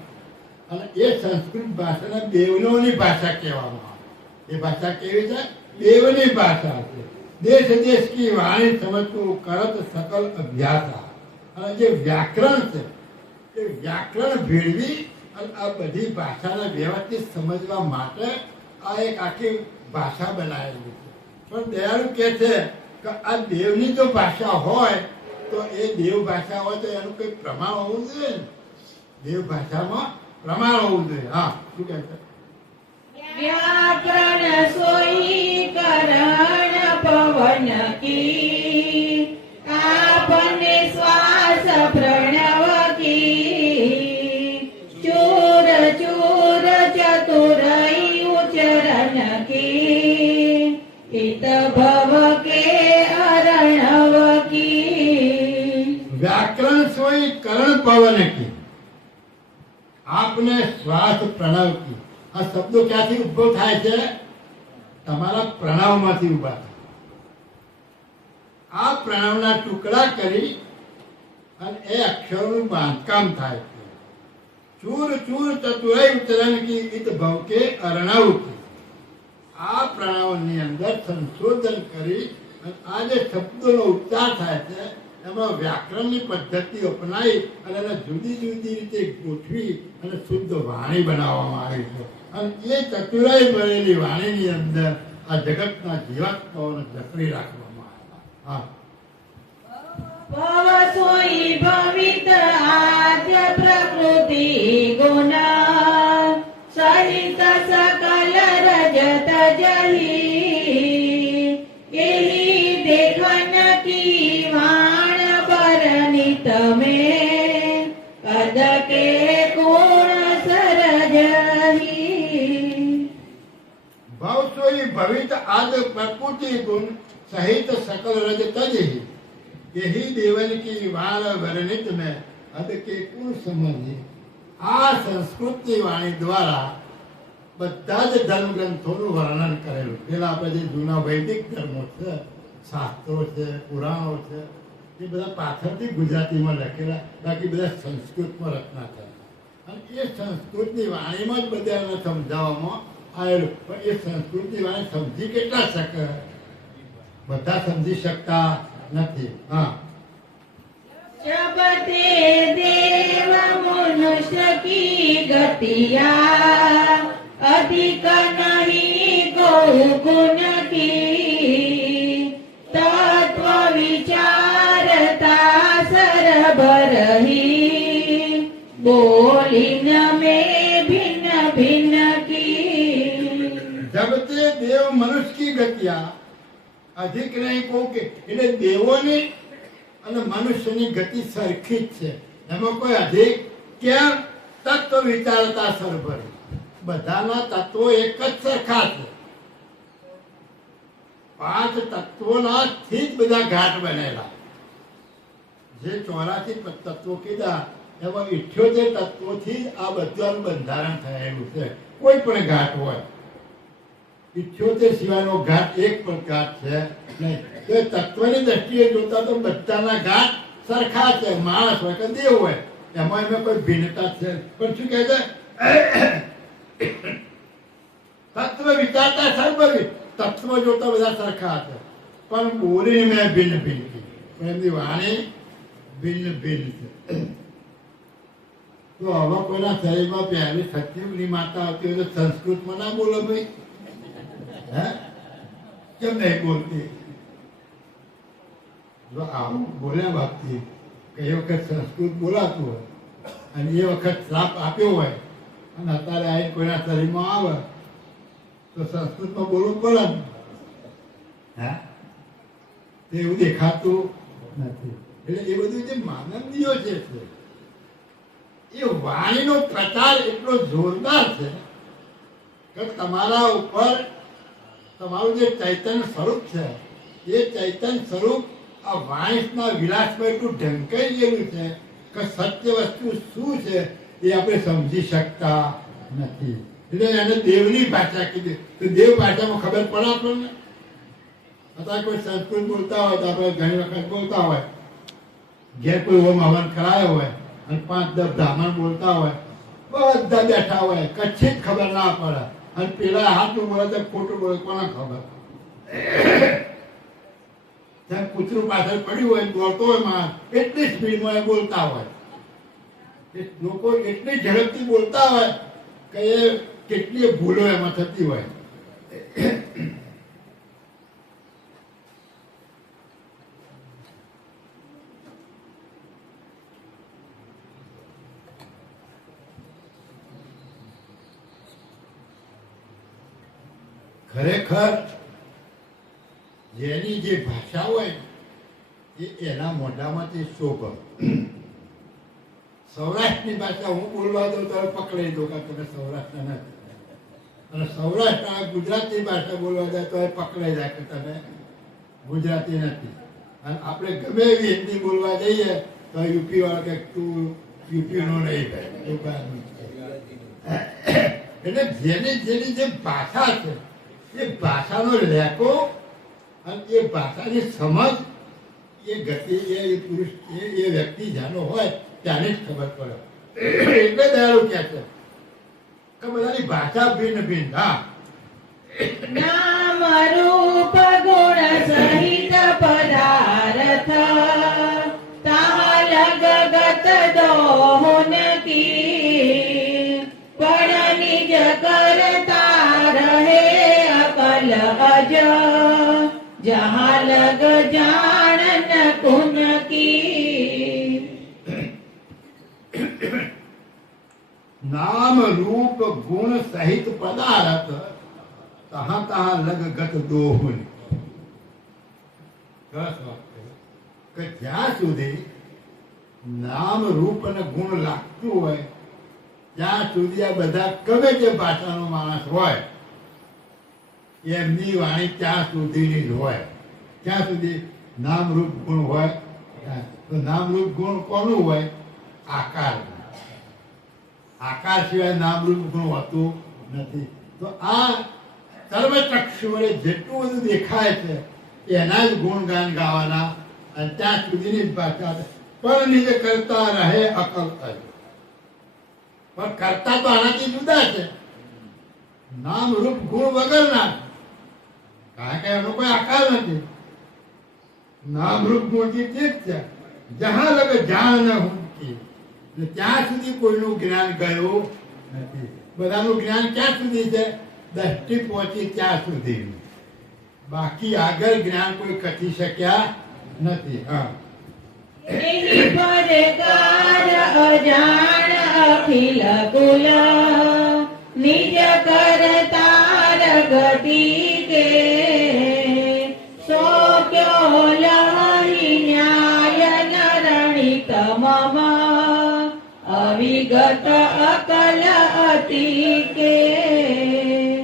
અને એ સંસ્કૃત ભાષાના દેવલોની ભાષા કહેવામાં આવે. એ ભાષા કેવી છે? દેવની ભાષા છે. દેશ દેશ કી વાણી સમજતું કરત સકલ અભ્યાસા. અને જે વ્યાકરણ છે એ વ્યાકરણ ભેળવી અને આ બધી ભાષાને વ્યવસ્થિત સમજવા માટે આ એક આખી ભાષા બનાવેલી છે. પણ દયાળુ કહે છે કે આ દેવની જો ભાષા હોય તો એ દેવ ભાષા હોય તો એનું કઈ પ્રમાણ હોવું જોઈએ ને. દેવ ભાષામાં પ્રમાણ હોવું જોઈએ. હા શું કહે છે? व्याकरण सोई करण पवन की, आपने श्वास प्रणव की, चूर चूर चतुरई उचरण की, इत भव के अरणव की. व्याकरण सोई करण पवन की, आपने श्वास प्रणव की. આ શબ્દો ક્યાંથી ઉદ્ભવ થાય છે? તમારા પ્રણવમાંથી ઉભા થાય. આ પ્રણવના ટુકડા કરી અને એ અક્ષરોનું બાંધકામ થાય છે. ચૂર ચૂર ચતુરય ઉચ્ચારણ કી ઈત ભવ કે અર્ણવ કી. આ પ્રણવની અંદર સંશોધન કરી અને આ જે શબ્દોનો ઉચ્ચાર થાય છે એમાં વ્યાકરણની પદ્ધતિ અપનાવી અને એને જુદી જુદી રીતે ગોઠવી અને શુદ્ધ વાણી બનાવવામાં આવી છે. અને એ ચતુરાઈ ભરેલી વાણીની અંદર આ જગતના જીવાત્માઓને જકડી રાખવામાં આવ્યા. ભવ સોઈ ભવિત આદ્ય પ્રકૃતિ ગુણ, સહિત સકલ રજત तजहि एहि देखन की वाण बरनित में कद के कोण सरजहि भाव सोई भवित आद प्रकृति गुण सहित सकल रज तजहि यही देवन की वाण वर्णित में अद के कुण समझी। આ સંસ્કૃતની વાણી દ્વારા બધા જ ધર્મ ગ્રંથોનું વર્ણન કરેલું. પેલા આપણે જે જૂના વૈદિક ધર્મો છે, શાસ્ત્રો છે, પુરાણો છે, એ બધા પાછળથી ગુજરાતીમાં લખેલા, બાકી બધા સંસ્કૃતમાં રચના થયા. અને એ સંસ્કૃતની વાણીમાં જ બધાને સમજાવવામાં આવેલું. પણ એ સંસ્કૃતની વાણી સમજી કેટલા શકે? બધા સમજી શકતા નથી. હા, जब ते देव मनुष्य की गतिया अधिक नहीं गौ गुण की तत्व विचारता सरबरही बोली न में भिन्न भिन्न की जब ते देव मनुष्य की गतिया अधिक नहीं કહું કે એટલે દેવોની અને મનુષ્યની ગતિ સરખી જ છે, એમાં કોઈ અધિક કેમ? તત્વ વિચારતા સરભર, બધાના તત્વો એક જ સરખા છે. 5 તત્વોનાથી જ બધા ઘાટ બનેલા. જે 84 તત્વો કીધા એમાં 78 તત્વોથી જ આ બધાનું બંધારણ થયેલું છે. કોઈ પણ ઘાટ હોય, 78 સિવાયનો ઘાટ એક પણ ઘાટ છે નહીં. તો તત્વની દ્રષ્ટિએ જોતા તો બધાના ઘાટ સરખા છે. માણસ હોય કે દેવ હોય, એમાં એમાં કોઈ ભિન્નતા છે. પણ શું કહે છે? તત્વ વિચારતા સરભરી, તત્વ જોતા બધા સરખા છે, પણ બોલીને મેં ભિન્ન ભિન્ન કી. પણ એમની વાણી ભિન્ન ભિન્ન છે. તો હવે કોઈના શરીરમાં પહેલી સત્યુગની માતા આવતી હોય તો સંસ્કૃતમાં ના બોલો ભાઈ? હે, કેમ નહીં બોલતી? જો આવું બોલ્યા બાપથી કે એ વખત સંસ્કૃત બોલાતું હોય અને એ વખત શ્રાપ આપ્યો હોય અને અત્યારે આવીને કોઈના શરીરમાં આવે તો સંસ્કૃતમાં બોલવું પડે ને. હા, એવું દેખાતું નથી. એટલે એ બધું જે માનવીય છે એ વાણીનો પ્રચાર એટલો જોરદાર છે કે તમારા ઉપર તમારું જે ચૈતન્ય સ્વરૂપ છે એ ચૈતન્ય સ્વરૂપ આ વાણીના વિલાસમાં એટલું ઢંકાઈ ગયેલું છે કે સત્ય વસ્તુ શું છે એ આપણે સમજી શકતા નથી. એટલે એને દેવની ભાષા કીધી. તો દેવ ભાષામાં ખબર પડે આપણને. અત્યારે કોઈ સંસ્કૃત બોલતા હોય તો આપણે ઘણી વખત બોલતા હોય, ઘેર કોઈ હોમ હવન કરાયો હોય અને 5-10 બ્રાહ્મણ બોલતા હોય, બધા બેઠા હોય, કચ્છી જ ખબર ના પડે. અને પેલા હાથનું બોલે તો ખોટું બોલે, કોને ખબર? ત્યાં કૂતરું પાછળ પડ્યું હોય, દોડતો હોય માણસ, એટલી સ્પીડમાં એ બોલતા હોય. લોકો એટલી ઝડપથી બોલતા હોય કે એ કેટલી ભૂલો એમાં થતી હોય. ખરેખર જેની જે ભાષા હોય એ એના મોઢામાંથી શોભ. સૌરાષ્ટ્રની ભાષા હું બોલવા દઉં તો પકડાઈ દઉં કે તમે સૌરાષ્ટ્રના નથી, અને સૌરાષ્ટ્ર ગુજરાતી ભાષા બોલવા જાય તો એ પકડાઈ જાય કે તમે ગુજરાતી નથી. અને આપણે ગમે એવી હિન્દી બોલવા જઈએ તો યુપી વાળા કે તું યુપીનો નહીં થાય. એટલે જેની જેની જે ભાષા છે એ ભાષાનો લેકો અને એ ભાષાની સમજ એ ગતિ એ પુરુષ એ વ્યક્તિ જાનો હોય ત્યારે જ ખબર પડે. એટલે દયાળુ કહે છે કે બધાની ભાષા ભિન્ન ભિન્ન. હા, નામ રૂપ ગુણ સહિત પદાર્થ તાલ ગગત દોહન કી પણ નિજ કરતા રહે અકલ અજ જહાં લગ જાણન કુન કી. નામ રૂપ ગુણ સહિત પદાર્થ તહાં તહાં લગ ગત દોહુન. સરસ વાત છે કે જ્યાં સુધી નામ રૂપ અને ગુણ લાગતું હોય ત્યાં સુધી આ બધા ગમે તે ભાષાનો માણસ હોય એમની વાણી ત્યાં સુધીની જ હોય. ત્યાં સુધી નામ રૂપ ગુણ હોય. તો નામ રૂપ ગુણ કોનું હોય? આકાર. આકાર સિવાય નામ રૂપ ગુણ હોતું નથી. તો આ સર્વચક્ષુ વડે જેટલું બધું દેખાય છે એના જ ગુણગાન ગાવાના અને ત્યાં સુધીની જ ભાષા. પણ નીચે કરતા રહે અકલ જ. પણ કરતા તો આનાથી જુદા છે, નામ રૂપ ગુણ વગરના. કારણ કે એનો કોઈ આકાર નથી. નામ રૂપ ગુણથી ઠીક છે. જહાં લગ જાણ ન હુંકી, ત્યાં સુધી કોઈનું જ્ઞાન ગયું નથી. બધાનું જ્ઞાન ક્યાં સુધી છે? દ્રષ્ટિ પહોંચી ત્યાં સુધી. બાકી આગળ જ્ઞાન કોઈ કથી શક્યા નથી. હા, એહી પરકાર અજાણ અખિલ કુલ, નિજ કરતાર ગતિ કે, સો ક્યો લહી ન્યાય નરણિત મમ, અવિગત અકલ અતિ કે.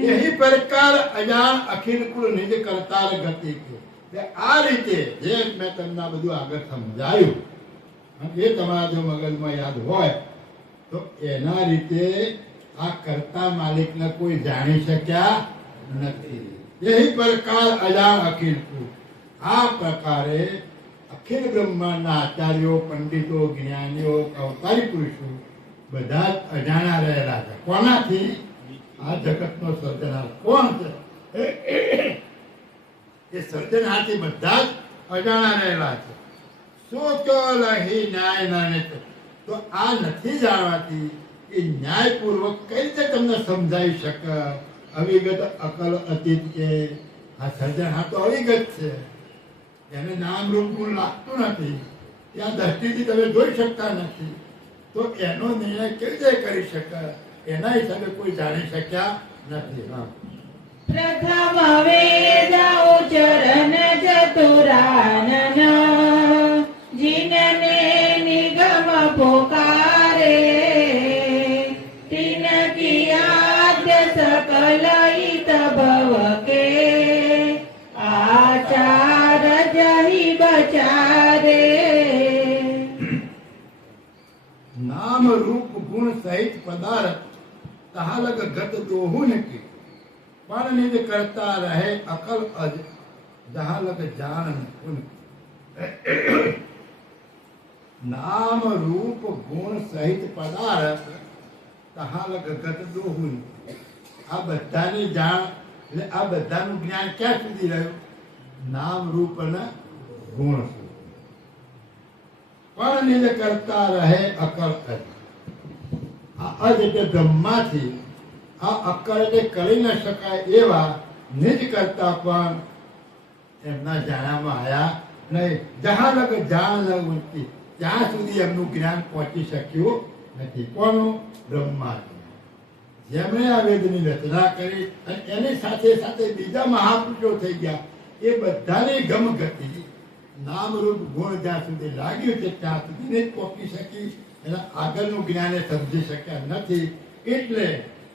यही प्रकार अजान अखिल कुल निज करतार गति के. આ રીતે જે મેં તમને આ બધું આગળ સમજાયું અને એ તમારા જો મગજમાં યાદ હોય તો એના રીતે આ કરતા માલિકને કોઈ જાણી શક્યા નથી. यही प्रकार अजान अखिल कुल. આ પ્રકારે અખિલ બ્રહ્માંડના આચાર્યો, પંડિતો, જ્ઞાનીઓ, અવતારી પુરુષો બધા જ અજાણા રહેલા છે. કોનાથી? આ જગતનો સર્જનહાર કોણ છે? એ સર્જનહારથી બધા જ અજાણા રહેલા છે. શું ક્યો લહી ન્યાય નાને. તો આ નથી જાણવાથી એ ન્યાયપૂર્વક કઈ રીતે તમને સમજાવી શકે? અવિગત અકલ અતીત કે આ સર્જનહાર તો અવિગત છે, એને નામ રૂપ ગુણ લાગતું નથી, ત્યાં દ્રષ્ટિથી તમે જોઈ શકતા નથી. તો એનો નિર્ણય કેવી રીતે કરી શકે? એના હિસાબે કોઈ જાણી શક્યા નથી. હા, પ્રથમ વેદ ઉચરન ચતુરાનન, જીનને નિગમ પોકારે, તિન કિયાદ્ય સકલ હિત ભવ કે, આચાર જહી બચારે. નામ રૂપ ગુણ સહિત પદાર્થ તહાં લગ ગત દોહુન की, પણ નિજ કરતા રહે અકલ અજ, જહાં લગ જાણ ઉન. નામ રૂપ ગુણ સહિત પદાર્થ તહાં લગ ગત દોહુન. આ બધાની જાણ એટલે આ બધાનું જ્ઞાન ક્યાં સુધી રહ્યું? નામ રૂપ અને ગુણ સુધી. પણ નિજ કરતા રહે અકલ અજ. આ અજ એટલે બ્રહ્માથી, આ અકલ એટલે કરી ન શકાય એવા નિજ કરતા પણ એમના જાણવામાં આવ્યા નહીં. જહાં લગ જાણ ન ઉનકી, ત્યાં સુધી એમનું જ્ઞાન પહોંચી શક્યું નથી. કોનું? બ્રહ્માજી. જેમણે આ વેદની રચના કરી અને એની સાથે સાથે બીજા મહાપુરુષો થઈ ગયા, એ બધાની ગમગતિ નામ રૂપ ગુણ જ્યાં સુધી લાગ્યું છે ત્યાં સુધી જ પહોંચી શકી. એના આગળનું જ્ઞાન એ સમજી શક્યા નથી. એટલે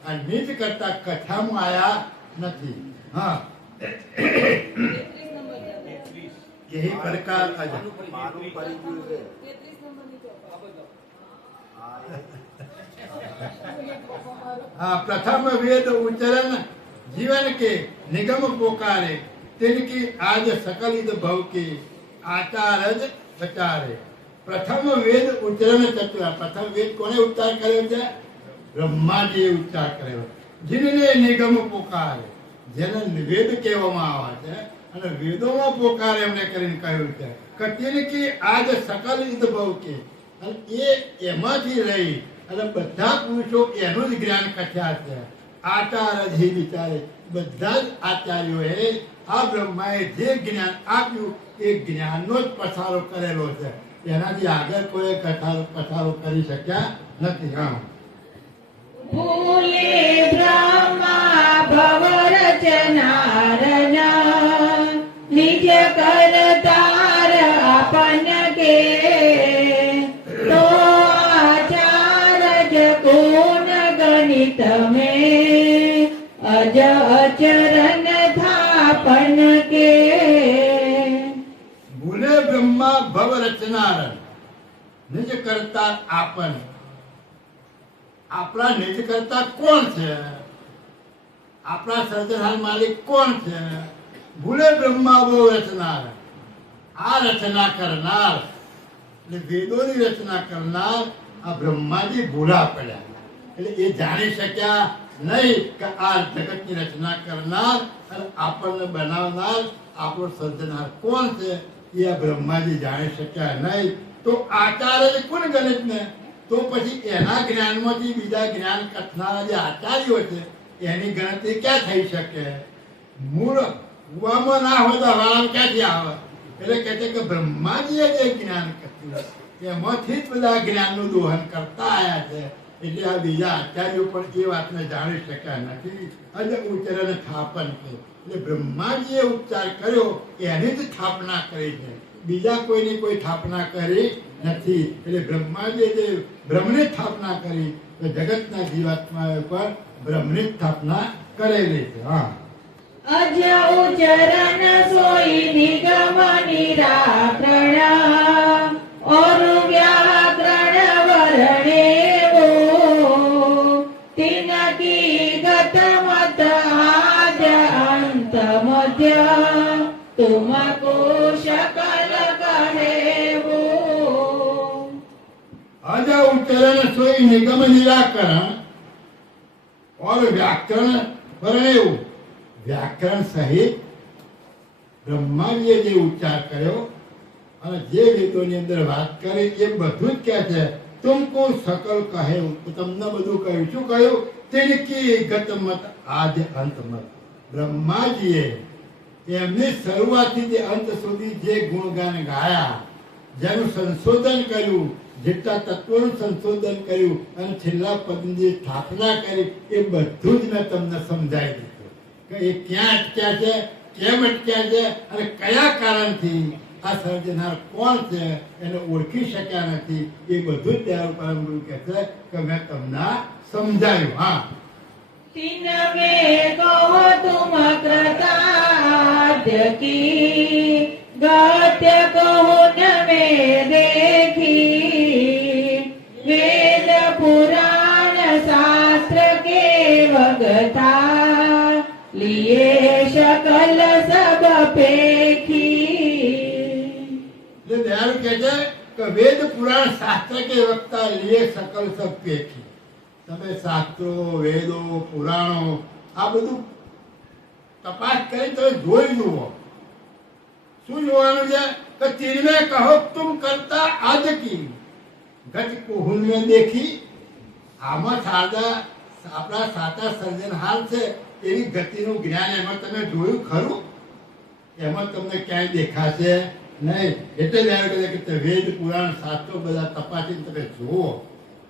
આ નિજ કરતા કથામાં આયા નથી. હા, यही प्रकार हाँ, प्रथम वेद उच्चरण जीवन के निगम पोकारे, तिनकी आज सकलित भव के आचारज बचारे. प्रथम वेद उच्चरण चतुरा. प्रथम वेद कोने उच्चार કર્યો છે? બ્રહ્માજીએ ઉચ્ચાર કર્યો. જીને નિગમ પોકારે, જેને વેદ કહેવામાં આવે છે અને વેદોમાં પોકાર એમને કરીને કહ્યું છે કે તિનકી આજ સકલિત ભવ કે, અને એ એમાંથી રહી અને બધા પુરુષો એનું જ જ્ઞાન કથ્યા છે. આચાર્ય જે વિચારે બધા જ આચાર્યોએ આ બ્રહ્માએ જે જ્ઞાન આપ્યું એ જ્ઞાનનો જ પસારો કરેલો છે. એનાથી આગળ કોઈ પસારો કરી શક્યા નથી. હા, ભૂલે બ્રહ્મા ભવ રચનારના નિજ કરતાર આપન કે તો આચાર કોન ગણિત મેં અજ અચરન થાપન કે ભૂલે બ્રહ્મા ભવ રચનાર નિજ કરતા આપન. આપણા નિજ કરતા કોણ છે? આપણા સર્જનહાર માલિક કોણ છે? ભૂલે બ્રહ્મા ભવ રચનાર. આ રચના કરનાર એટલે વેદોની રચના કરનાર આ બ્રહ્માજી ભૂલા પડ્યા. એટલે એ જાણી શક્યા નહીં કે આ જગતની રચના કરનાર અને આપણને બનાવનાર આપણો સર્જનહાર કોણ છે એ આ બ્રહ્માજી જાણી શક્યા નહીં. તો આચાર્ય કોણ ગણિત ને? તો પછી એના જ્ઞાનમાંથી બીજા જ્ઞાન કથનારા જે આચાર્યો છે એની ગણતરી ક્યાં થઈ શકે? મૂળ કુવામાં ના હોય તો હવાલામ ક્યાંથી આવે? એટલે કહે છે કે બ્રહ્માજીએ જે જ્ઞાન કર્યું એમાંથી જ બધા જ્ઞાનનું દોહન કરતા આવ્યા છે. એટલે આ બીજા આચાર્યો પણ એ વાતને જાણી શક્યા નથી. અને ઉચ્ચારણ સ્થાપન છે એટલે બ્રહ્માજીએ ઉચ્ચાર કર્યો એની જ સ્થાપના કરી છે, બીજા કોઈની કોઈ સ્થાપના કરી નથી. એટલે બ્રહ્માજીએ જે બ્રહ્મની સ્થાપના કરી તો જગતના જીવાત્માએ પણ બ્રહ્મની સ્થાપના કરેલી છે. હા, અજ ઉચરન સોઈ નિગમ નિરાકરણ ઓર વ્યાકરણ વર્ણેવો તિનકી ગત મત આજ અંત મધ્ય તુમકો શકલ કહેવો. અજ ઉચ્ચારણ સોઈ નિગમ નિરાકરણ और व्याकरण વર્ણેવું. વ્યાકરણ સહિત બ્રહ્માજીએ જે ઉચ્ચાર કર્યો અને જે વેદોની અંદર વાત કરી એ બધું જ કહે છે તુમકો સકલ કહે. તમને બધું કહ્યું. શું કહ્યું? તિનકી ગત મત આજ અંત મત. બ્રહ્માજીએ એમની શરૂઆતથી જે અંત સુધી જે ગુણગાન ગાયા, જેનું સંશોધન કર્યું, જેટલા તત્વોનું સંશોધન કર્યું અને છેલ્લા પદની જે સ્થાપના કરી એ બધું જ મેં તમને સમજાવી દીધું કે એ ક્યાં અટક્યા છે, કેમ અટક્યા છે અને કયા કારણથી આ સર્જનાર કોણ છે એને ઓળખી શક્યા નથી. એ બધું જ દયાળુ પરમ ગુરુ કહે છે કે મેં તમને સમજાયું. હા, तिन वे कहो तुम कृतार्थ की गत्य कहो न वे देखी वेद पुराण शास्त्र के वगता लिए शकल सब पेखी. દયાળુ કહે છે કે વેદ પુરાણ શાસ્ત્ર કે વક્તા લીએ સકલ સબ પેખી. તમે શાસ્ત્રો, વેદો, પુરાણો આ બધું તપાસ કરી તમે જોઈ જુઓ. શું જોવાનું છે? કે તીરવે કહો તુમ કરતા આજ કી ગત કોહુને દેખી. આમાં સાદા આપણા સાચા સર્જનહાર છે એની ગતિનું જ્ઞાન એમાં તમે જોયું ખરું? એમાં તમને ક્યાંય દેખાશે નહીં. એટલે દયાળુ કહે કે વેદ પુરાણ શાસ્ત્રો બધા તપાસીને તમે જુઓ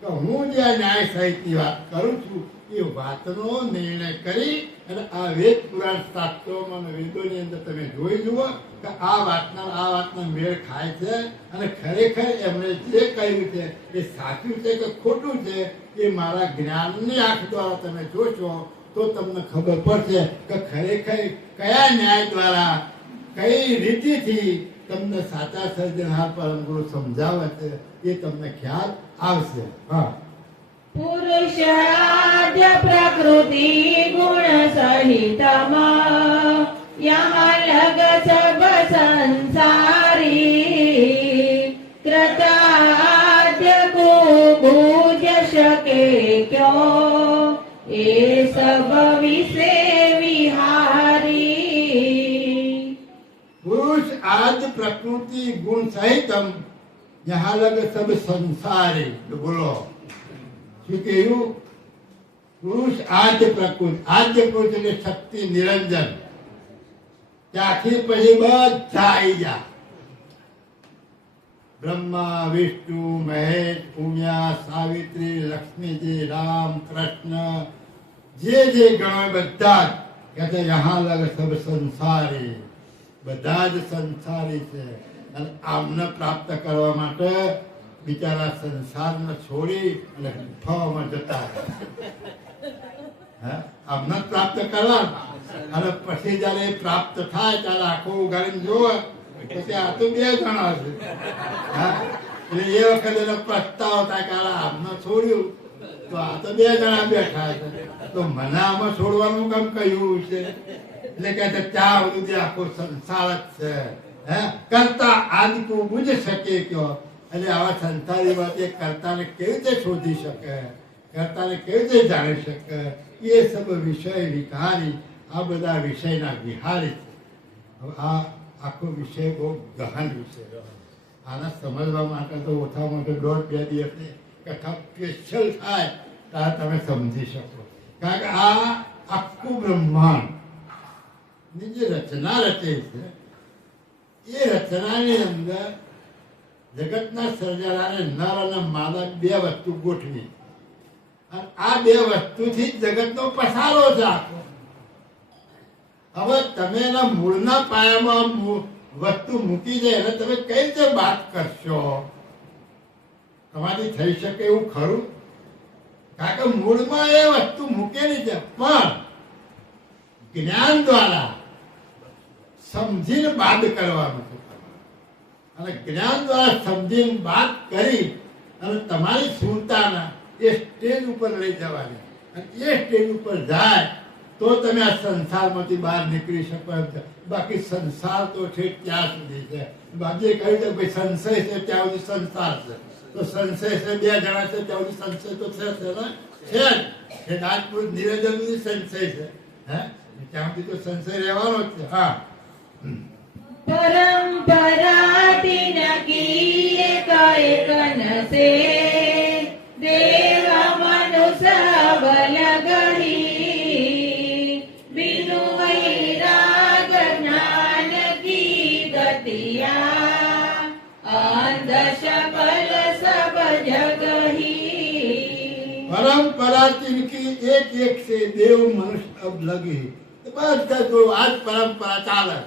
કે હું જે આ ન્યાય સહિતની વાત કરું છું એ વાતનો નિર્ણય કરી અને આ વેદ પુરાણ શાસ્ત્રોમાં અને વેદોની અંદર તમે જોઈ જુઓ કે આ વાતના મેળ ખાય છે અને ખરેખર એમણે જે કહ્યું છે એ સાચું છે કે ખોટું છે એ મારા જ્ઞાનની આંખ દ્વારા તમે જોશો તો તમને ખબર પડશે કે ખરેખર કયા ન્યાય દ્વારા કઈ રીતિથી તમને સાચા સર્જનહાર પરમ ગુરુ સમજાવે છે એ તમને ખ્યાલ આવશે. હા, પુરુષાદ્ય પ્રકૃતિ ગુણ સહિતમ યહાં લગ સબ સંસારી કૃતાદ્ય કો ભૂજ શકે ક્યો એ સબ વિશે વિહારી. પુરુષ આદ્ય પ્રકૃતિ ગુણ સહિતમ यहाँ लग सब संसारी. बोलो શું કહ્યું? પુરુષ આદ્ય પ્રકૃતિ. આદ્ય પુરુષ એટલે શક્તિ નિરંજન. ત્યાંથી પછી બધા આવી ગયા. બ્રહ્મા, વિષ્ણુ, મહેશ, ઉમિયા, સાવિત્રી, લક્ષ્મીજી, રામ, કૃષ્ણ જે ગણો બધા કહેતે યહાં લગ સબ સંસારી, બધા જ સંસારી છે. અને આમને પ્રાપ્ત કરવા માટે બિચારા સંસારને છોડી અને ગુફાઓમાં જતા રહે. આમને પ્રાપ્ત કરવા અને પછી જયારે એ પ્રાપ્ત થાય ત્યારે આખો ઉગાડીને જોવે પછી આ તો બે જણા છે. એટલે એ વખતે એનો પસ્તાવો થાય કે આમને છોડ્યું તો આ તો બે જણા બેઠા છે, તો મને આમાં છોડવાનું કામ કહ્યું છે. એટલે કે ત્યાં સુધી આખો સંસાર જ છે. કરતા આદિ કો બુજ શકે કયો. એટલે આવા સંસારી વાત એ કર્તાને કેવી રીતે શોધી શકે, કર્તાને કેવી રીતે જાણી શકે? એ સબ વિષય વિકારી, આ બધા વિષયના વિહારી છે. હવે આ આખો વિષય બહુ ગહન વિષય. આને સમજવા માટે તો ઓછામાં ઓછો 1.5-2 દિવસની કથા સ્પેશિયલ થાય ત્યારે તમે સમજી શકો. કારણ કે આ આખું બ્રહ્માંડની જે રચના રચે છે એ રચનાની અંદર જગતના સર્જનારે નર અને માદા બે વસ્તુ ગોઠવી. અને આ બે વસ્તુથી જ જગતનો પસારો છે આખો. હવે તમે એના મૂળના પાયામાં વસ્તુ મૂકી જાય એટલે તમે કઈ રીતે વાત કરશો? તમારી થઈ શકે એવું ખરું? કારણ કે મૂળમાં એ વસ્તુ મૂકેલી છે, પણ જ્ઞાન દ્વારા સમજીને બાદ કરવાનું છે. અને જ્ઞાન દ્વારા સમજીને બાદ કરી અને તમારી સુરતાના એ સ્ટેજ ઉપર લઈ જવાની. અને એ સ્ટેજ ઉપર જાય તો તમે આ સંસારમાંથી બહાર નીકળી શકો એમ છે. બાકી સંસાર તો છે ત્યાં સુધી છે. બાકી કહ્યું કે ભાઈ સંશય છે ત્યાં સુધી સંસાર છે, તો સંશય છે બે જણા છે ત્યાં સુધી સંશય તો છે ને, છે જ. રાજપુર નિરંજન સુધી સંશય છે. ત્યાં સુધી તો સંશય રહેવાનો જ છે. હા, પરંપરાથી નકી એક નસે, દેવ મનુષ્ય બલ ગહી, બિનુ વૈરાગ જ્ઞાન કી ગતિયા, અંધ શકલ સબ જગહી. परंपरा तिनकी एक एक से देव मनुष्य अब लगी. બધા જો આજ પરંપરા ચાલે,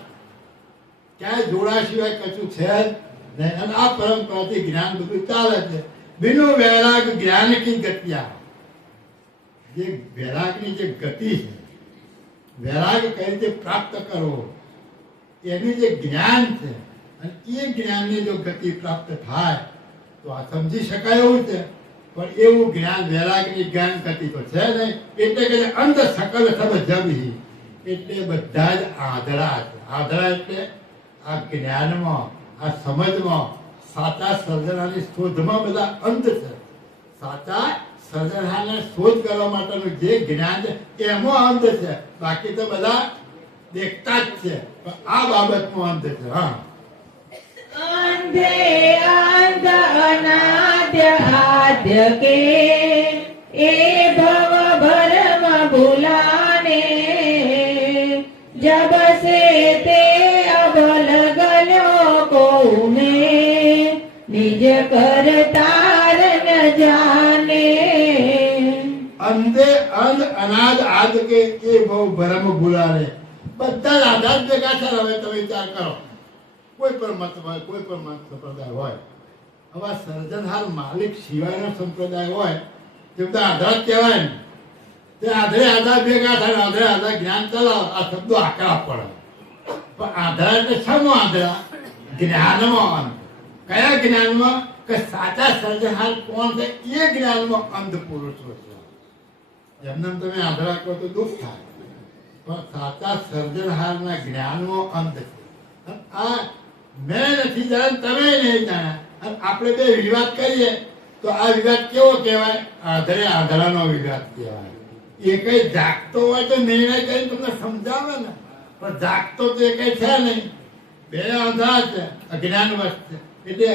ક્યાંય જોડા સિવાય કશું છે જ નહીં. અને આ પરંપરાથી જ્ઞાન બધું ચાલે છે. બિનુ વૈરાગ જ્ઞાન કી ગતિયા, જે વૈરાગની જે ગતિ છે, વૈરાગ કઈ રીતે પ્રાપ્ત કરવો એનું જે જ્ઞાન છે, અને એ જ્ઞાનની જો ગતિ પ્રાપ્ત થાય તો આ સમજી શકાય એવું છે. પણ એવું જ્ઞાન વૈરાગની જ્ઞાન ગતિ તો છે નહીં. એટલે કે અંધ સકલ સબ જગહી, એટલે બધા જ આંધળા છે. આંધળા એટલે આ જ્ઞાનમાં, આ સમજમાં, સાચા સર્જનાની શોધમાં બધા અંધ છે. સાચા સર્જનાને શોધ કરવા માટેનું જે જ્ઞાન છે એમાં અંધ છે. બાકી તો બધા દેખતા જ છે, પણ આ બાબતમાં અંધ છે. હા, અંધે અંધ અનાદ્ય આદ્ય કે, એ ભવ ભરમ ભૂલાને, જબ से ते अबल गलो को में, निज करतार न जाने. અંધે અંધ અનાદ આદ કે એ બહુ ભરમ ભૂલાને. બધા જ આધાર ભેગા છે. હવે તમે વિચાર કરો, કોઈ પણ મત હોય, કોઈ પણ મત સંપ્રદાય હોય, હવે સર્જનહાર માલિક સિવાયનો સંપ્રદાય હોય તે બધા આધાર કહેવાય ને. તે આધરે આધાર ભેગા થાય, આધરે આધાર જ્ઞાન ચલાવો, આ શબ્દો આકરા પડે. પણ આધાર એટલે શાનો આધાર? જ્ઞાનમાં અંધ. કયા જ્ઞાનમાં? કે સાચા સર્જનહાર કોણ છે એ જ્ઞાનમાં અંધ પુરુષો છે. એમને તમે આધાર કરો તો દુઃખ થાય, પણ સાચા સર્જનહારના જ્ઞાનમાં અંધ છે. આ મેં નથી જાણ, તમે નહીં જાણ્યા. અને આપણે બે વિવાદ કરીએ તો આ વિવાદ કેવો કહેવાય? આધારે આધારાનો વિવાદ કહેવાય. એ કઈ જાગતો હોય તો નિર્ણય કરીને તમને સમજાવે ને, પણ જાગતો તો એ કઈ છે નહીં. બે આધાર છે, અજ્ઞાનવશ છે. એટલે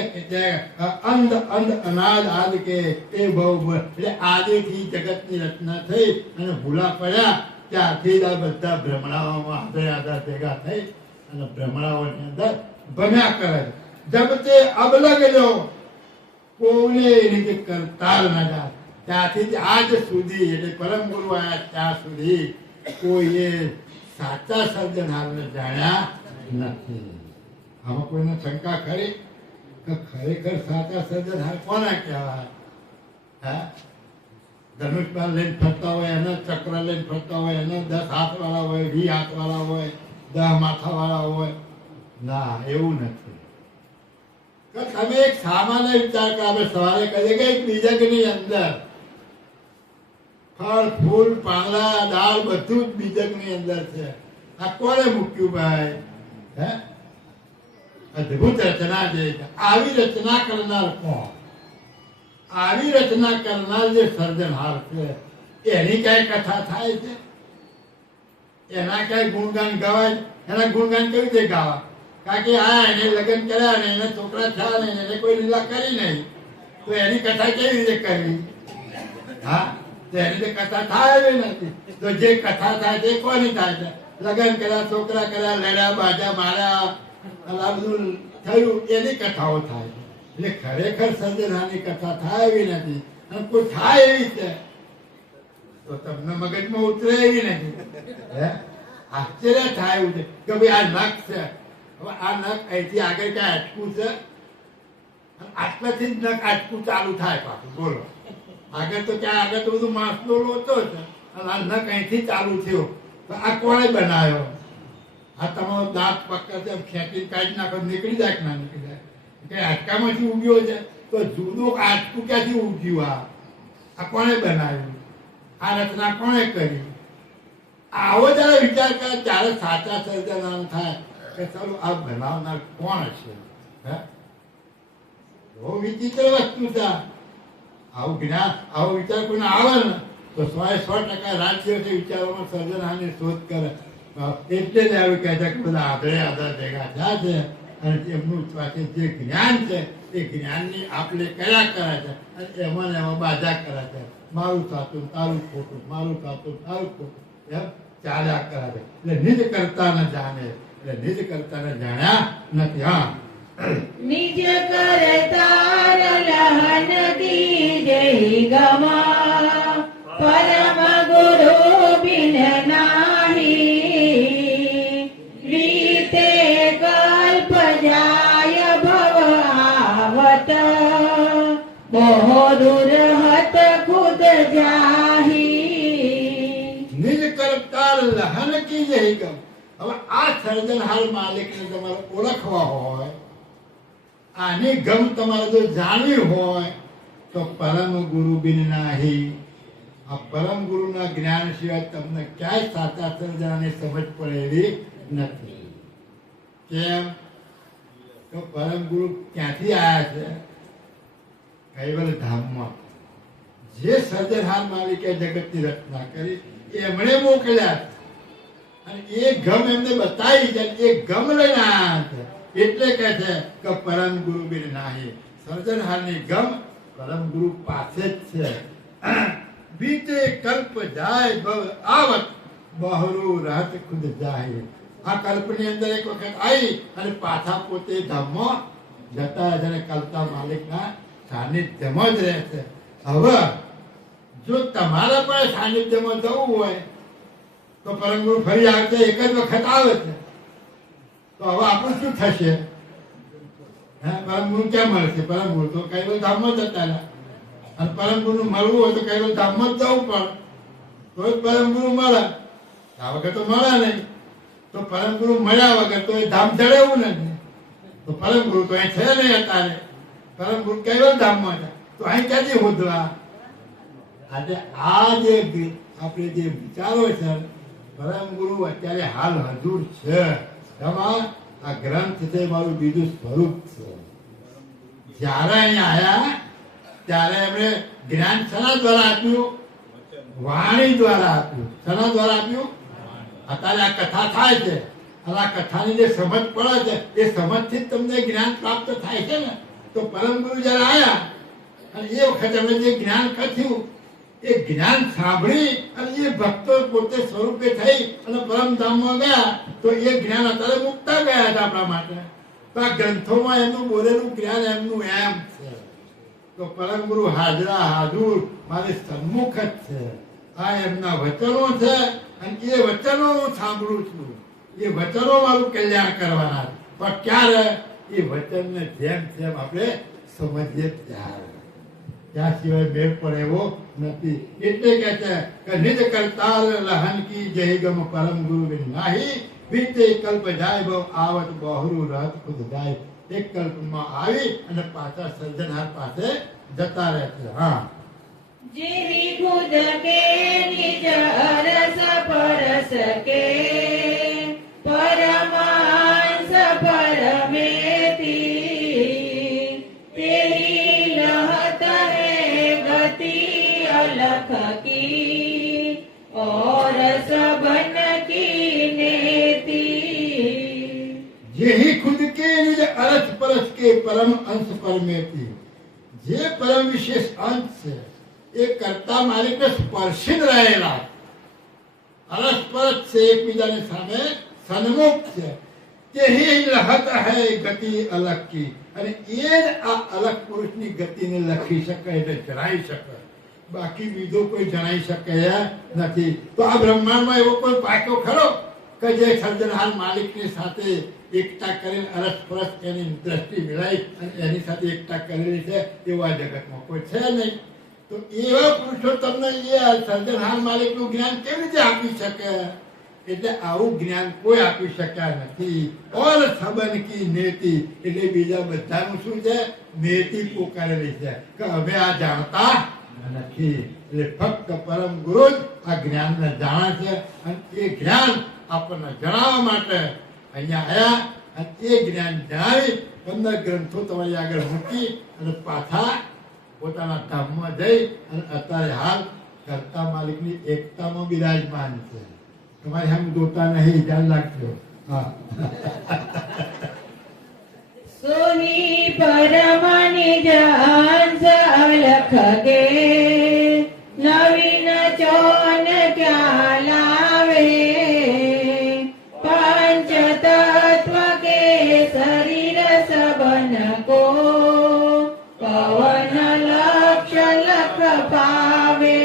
અંધ અંધ અનાદ આદ કે એ બહુ, એટલે આદિથી જગતની રચના થઈ અને ભૂલા પડ્યા ત્યારથી જ આ બધા ભ્રમણાઓમાં આધારે આધાર ભેગા થઈ અને ભ્રમણાઓની અંદર ભમ્યા કરે. જબ તે અબલગ જો કોને રીતે કરતાર ન જાય. ત્યાંથી આજ સુધી એટલે પરમ ગુરુ આવ્યા ત્યાં સુધી કોઈએ સાચા સર્જનહારને જાણ્યા નથી. આમાં કોઈને શંકા ખરી કે ખરેખર સાચા સર્જનહાર કોને કહેવાય? હા, ધનુષબાણ લઈને ફરતા હોય એને, ચક્ર લઈને ફરતા હોય એને, 10 હાથવાળા હોય, 20 હાથવાળા હોય, 10 માથાવાળા હોય. ના, એવું નથી. તો તમે એક સામાન્ય વિચાર કરો. આપણે સવારે કહીએ કે એક બીજકની અંદર ફળ, ફૂલ, પાંદડા, દાળ બધું જ બીજકની અંદર છે. આ કોણે મૂક્યું ભાઈ? હે, અદ્ભુત રચના છે. આવી રચના કરનાર કોણ? આવી રચના કરનાર જે સર્જનહાર છે એની ક્યાંય કથા થાય છે? એના ક્યાંય ગુણગાન ગવાય? એના ગુણગાન કેવી રીતે ગાવા? કારણ કે આ એને લગ્ન કર્યા ને એને છોકરા થયા ને એને કોઈ લીલા કરી નહીં, તો એની કથા કેવી રીતે કરવી? હા, તો એની રીતે કથા થાય એવી નથી. તો જે કથા થાય તે કોની થાય છે? લગ્ન કર્યા, છોકરા કર્યા, લડ્યા, બાજા માર્યા, આ બધું થયું એની કથાઓ થાય છે. એટલે ખરેખર સર્જનહારની કથા થાય એવી નથી. અને કોઈ થાય એવી છે તો તમને મગજમાં ઉતરે એવી નથી. હે, આશ્ચર્ય થાય એવું છે કે ભાઈ આ નખ છે. હવે આ નખ અહીંથી આગળ ક્યાં અટકું છે? આટલાથી જ નખ અટકું ચાલુ થાય પાછું. બોલો, આગળ તો ક્યાં? આગળ તો બધું માંસનો લોચો છે અને આ નખ અહીંથી ચાલુ થયો. તો આ કોણે બનાવ્યો? આ તમારો દાંત પકડે ખેંચી કાઢી નાખો, નીકળી જાય કે ના નીકળી જાય? કે હાડકામાંથી ઉગ્યો છે તો જુદું હાડકું ક્યાંથી ઉગ્યું? આ કોણે બનાવ્યું? આ રચના કોણે કરી? આવો જયારે વિચાર કરે ત્યારે સાચા સર્જન થાય કે ચાલો આ બનાવનાર કોણ છે? હે, બહુ વિચિત્ર વસ્તુ છે. આવું જ્ઞાન, આવો વિચાર કોઈને આવે ને તો 100% રાજ્ય છે વિચારોમાં સર્જનહારની શોધ કરે. એટલે જ એવું કહે છે કે બધા આધરે ભેગા થયા છે અને એમનું પાસે જે જ્ઞાન છે એ જ્ઞાનની આપણે કર્યા કરે છે અને એમાં એમાં બાધા કરે છે. મારું સાચું, તારું ખોટું, મારું સાચું, તારું ખોટું, એમ ચાલ્યા કરે છે. એટલે નિજ કરતા ન જાણે, એટલે નિજ કરતા ને જાણ્યા નથી. હા, નિજ કરતા લહન દીજે ગમા, પરમ ગુરુ બિન નાહી, રીતે કલ્પ જાય ભવ આવત, બહુ દૂર હત ખુદ જાહી. નિજ કરતા લહન કી જય ગમ. હવે આ સર્જનહાર માલિકને તમારે ઓળખવા હોય, આની ગમ તમારે જો જાણવી હોય તો પરમ ગુરુ બિન નાહી. આ પરમ ગુરુના જ્ઞાન સિવાય તમને ક્યાંય સાચા સર્જનની સમજ પડેલી નથી. કેમ? તો પરમ ગુરુ ક્યાંથી આવ્યા છે? કૈવલ ધામમાં. જે સર્જનહાર માલિકે જગતની રચના કરી એમણે મોકલ્યા છે અને એ ગમ એમને બતાવી છે. એ ગમ લઈને આવ્યા છે. એટલે કહે છે કે પરમ ગુરુ બિન નાહી. સર્જનહારની ગમ પરમ ગુરુ પાસે જ છે. બીતે કલ્પ જાય ભવ આવત, બહરું રહત ખુદ જાય. આ કલ્પની અંદર એક વખત આવી અને પાછા પોતે ધામમાં જતા રહે છે. કલ્પના માલિકના સાનિધ્યમાં જ રહે છે. હવે જો તમારે પણ સાનિધ્યમાં જવું હોય તો પરમ ગુરુ ફરી આવે છે, એક જ વખત આવે છે. તો હવે આપણું શું થશે? હે, પરમ ગુરુ ક્યાં મળશે? પરમ ગુરુ તો કૈવલ ધામમાં જતા રહ્યા અને પરમ ગુરુ મળવું હોય તો કૈવલ ધામમાં જ જવું પડે તો જ પરમ ગુરુ મળે. આ વગર તો મળે નહીં. તો પરમ ગુરુ મળ્યા વગર તો એ ધામ ચડે એવું નથી. તો પરમ ગુરુ તો અહીં છે નહીં અત્યારે. પરમ ગુરુ કૈવલ ધામમાં છે તો અહીં ક્યાંથી શોધવા? આજે આ જે આપણે જે વિચારો છે પરમ ગુરુ અત્યારે હાલ હજુર છે. એમાં આ ગ્રંથ છે મારું બીજું સ્વરૂપ છે. જ્યારે અહીંયા આવ્યા ત્યારે એમણે જ્ઞાન શેના દ્વારા આપ્યું? વાણી દ્વારા આપ્યું. શેના દ્વારા આપ્યું? અત્યારે આ કથા થાય છે અને આ કથાની જે સમજ પડે છે એ સમજથી જ તમને જ્ઞાન પ્રાપ્ત થાય છે ને. તો પરમ ગુરુ જયારે આવ્યા અને એ વખતે એમણે જે જ્ઞાન કથ્યું એ જ્ઞાન સાંભળી અને એ ભક્તો પોતે સ્વરૂપે થઈ અને પરમધામમાં ગયા તો એ જ્ઞાન અત્યારે મુકતા ગયા હતા આપણા માટે. તો આ ગ્રંથોમાં એમનું બોલેલું જ્ઞાન એમનું એમ છે. તો પરમ ગુરુ હાજરા હાજુર મારી સન્મુખ જ છે. આ એમના વચનો છે અને એ વચનો હું સાંભળું છું. એ વચનો મારું કલ્યાણ કરવાના છે. પણ ક્યારે? એ વચનને જેમ જેમ આપણે સમજીએ ત્યારે. ત્યાં સિવાય મેળ પડે એવો નથી. એટલે કહે છે કે નિજ કરતાર લહન કી જય ગમ પરમ ગુરુ બિન નાહી બીતે કલ્પ જાય બહુ આવત બહરું રહત ખુદ જાય. એક કલ્પમાં આવી અને પાછા સર્જનહાર પાસે જતા રહે છે. હા, જેહી ખુદ કે નિજ અરસ પરસ કે પરમાંશ પરમેતી તેહી લહત હે ગતિ અલખ કી और सबन की नेती. જેહી ખુદ કે નિજ અરસ પરસ કે પરમ અંશ પરમેતી. જે પરમ વિશેષ અંશ છે એ કરતા માલિકને સ્પર્શી રહેલા અરસ પરસ છે, એકબીજાની સામે સન્મુખ છે. તેહી લહત હૈ ગતિ અલગ કી. અને એ જ આ અલગ પુરુષની ગતિને લખી શકે એટલે જણાવી શકે. બાકી બીજો કોઈ જણાવી શકે નથી. તો આ બ્રહ્માંડમાં એવો કોઈ પાક્યો ખરો કે જે સર્જનહાર માલિકની સાથે એકતા કરીને અરસ પરસ એની દ્રષ્ટિ મિલાઈ અને એની સાથે એકતા કરેલી છે એવું આ જગતમાં કોઈ છે નહીં. તો એવા પુરુષો તમને એ સર્જનહાર માલિકનું જ્ઞાન કેવી રીતે આપી શકે? એટલે આવું જ્ઞાન કોઈ આપી શક્યા નથી. ઓર સબન કી નેતિ એટલે બીજા બધાનું શું છે? નેતિ પોકારેલી છે કે હવે આ જાણતા નથી. એટલે ફક્ત પરમ ગુરુ જ આ જ્ઞાનને જાણે છે અને એ જ્ઞાન આપણને જણાવવા માટે અહીંયા આવ્યા અને એ જ્ઞાન જણાવી 15 ગ્રંથો તમારી આગળ મૂકી અને પાછા પોતાના ધામમાં જઈ અને અત્યારે હાલ કરતા માલિકની એકતામાં બિરાજમાન છે. તમારે આમ જોતા નહીં, ધ્યાન રાખજો. હા, સોની પરમ નિજ અંશ અલખ કે નવીન ચોન ક્યાં લાવે પાંચ તત્વ કે શરીર સબન કો પવન લક્ષ લખ પાવે.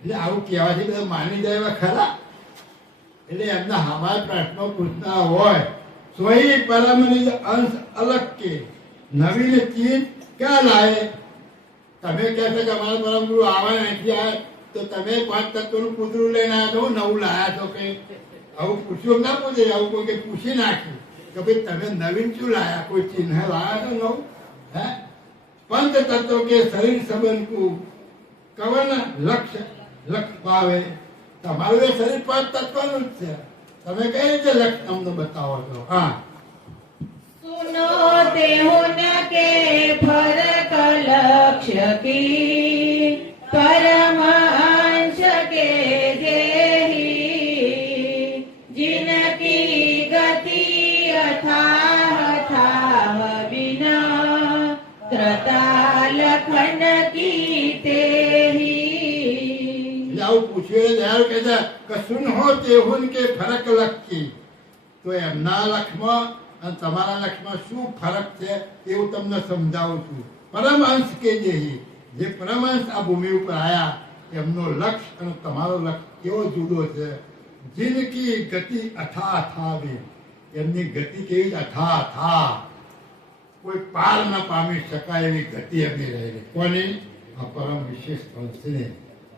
એટલે આવું કહેવાથી બધા માની જાય એવા ખરા? એટલે એમના હમાર પ્રશ્નો પૂછતા હોય સોઈ પરમ નિજ અંશ અલગ કે નવીન ચીજ ક્યાં લાવે? તમે કહેશો કે અમારા પરમ ગુરુ આવા નથી આવે તો તમે 5 તત્વનું પૂતળું લઈને આવ્યા છો, નવું લાયા છો કે? આવું પૂછ્યું ના પૂછે. આવું કોઈ કે પૂછી નાખ્યું કે ભાઈ તમે નવીન શું લાયા? કોઈ ચિહ્ન લાયા છો નવું? હે? પંચ તત્વ કે શરીર સંબંધ કુ કવન લક્ષ પાવે. તમારું એ શરીર 5 તત્વનું જ છે. તમે કઈ રીતે લક્ષ અમને બતાવો છો? હા, सुनो तेहुन के फरक लक्ष्य की परम अंश के जेही जिनकी गति अथाह थाह बिना त्रता लखन की तेही. આવું પૂછ્યું ત્યારે કહે છે કે સુન હો તેહુન કે ફરક લખી. તો એમના લક્ષમાં અને તમારા લક્ષમાં શું ફરક છે એવું તમને સમજાવું છું. પરમહંસ કે જે પરમહંસ આ ભૂમિ ઉપર આયા એમનો લક્ષ અને તમારો લક્ષ કેવો જુદો છે. જિનકી ગતિ અથા અથા બી. એમની ગતિ કેવી અથા અથા, કોઈ પાર ન પામી શકાય એવી ગતિ એમની રહેલી. કોની? આ પરમ વિશેષ અંશની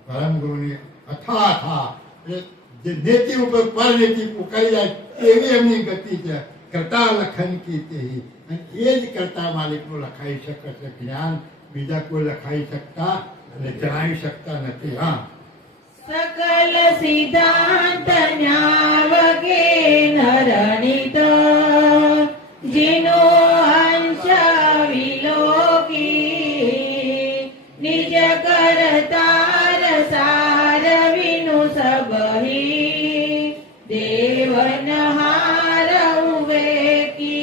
પરમ ગુરુની અથા અથા એટલે જે નેતિ ઉપર પરનેતિ પુકારી જાય એવી એમની ગતિ છે. કરતા લખન કી તેહી. અને એ જ કરતા માલિકનું લખાઈ શકે છે જ્ઞાન. બીજા કોઈ લખાઈ શકતા અને જણાવી શકતા નથી. હા, सकल सिद्धांत न्यावगे नरणित जिनो अंश विलोकी निज करतार सार विनु सबही देवन हार उवेकी.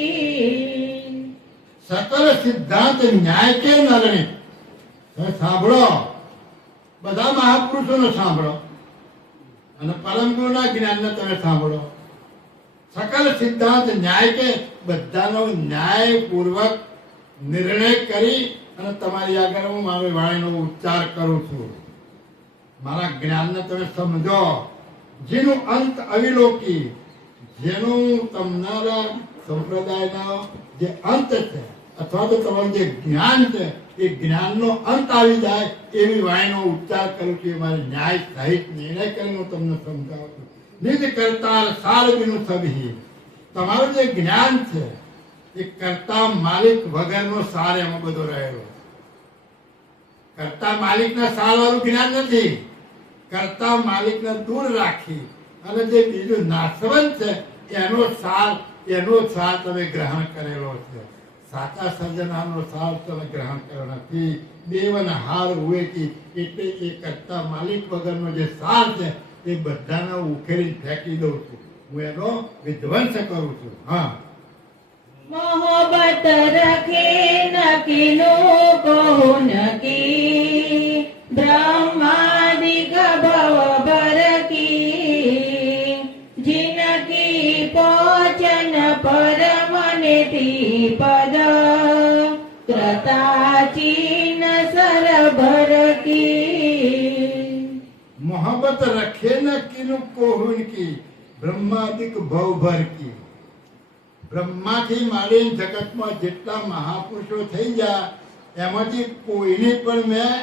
સકલ સિદ્ધાંત ન્યાય કે નરણિત. તમે સાંભળો, બધા મહાપુરુષોને સાંભળો અને પરમ ગુરુના જ્ઞાનને તમે સાંભળો. સકલ સિદ્ધાંત ન્યાય કે બધાનો ન્યાયપૂર્વક નિર્ણય કરી અને તમારી આગળ હું મારી વાણીનો ઉચ્ચાર કરું છું. મારા જ્ઞાનને તમે સમજો, જેનું અંત અવિલોકી, જેનું તમારા સંપ્રદાયનો જે અંત છે અથવા તો તમારું જે જ્ઞાન છે એ જ્ઞાનનો અંત આવી જાય એવી વાણીનો ઉચ્ચાર કરું છું. એ મારે ન્યાય સહિત નિર્ણય કરીને હું તમને સમજાવું છું. નિજ કરતા સાર બિનું સભી, તમારું જે જ્ઞાન છે એ કરતા માલિક વગરનો સાર એમાં બધો રહેલો. કરતા માલિકના સાર વાળું જ્ઞાન નથી. કરતા માલિકને દૂર રાખી અને જે બીજું નાશવંત છે એનો સાર તમે ગ્રહણ કરેલો છે. સાચા સર્જનાનો સાર તમે ગ્રહણ કર્યો નથી. દેવન હાર હુએ કી, એટલે એ કરતા માલિક વગરનો જે સાર છે એ બધાને ઉખેરી ફેંકી દઉં છું. હું એનો વિધ્વંસ કરું છું. હા, મોહબ્બત રખે નકીનો કહો નકી, બ્રહ્માદિક ભવ ભર કી, जिनकी पहुँचन परम निधि पद, कृताचीन सरभर की. मोहब्बत रखे न किनु कोहुन की, ब्रह्मादिक भव भर की. બ્રહ્માથી માંડીને જગતમાં જેટલા મહાપુરુષો થઈ ગયા એમાંથી કોઈની પણ મેં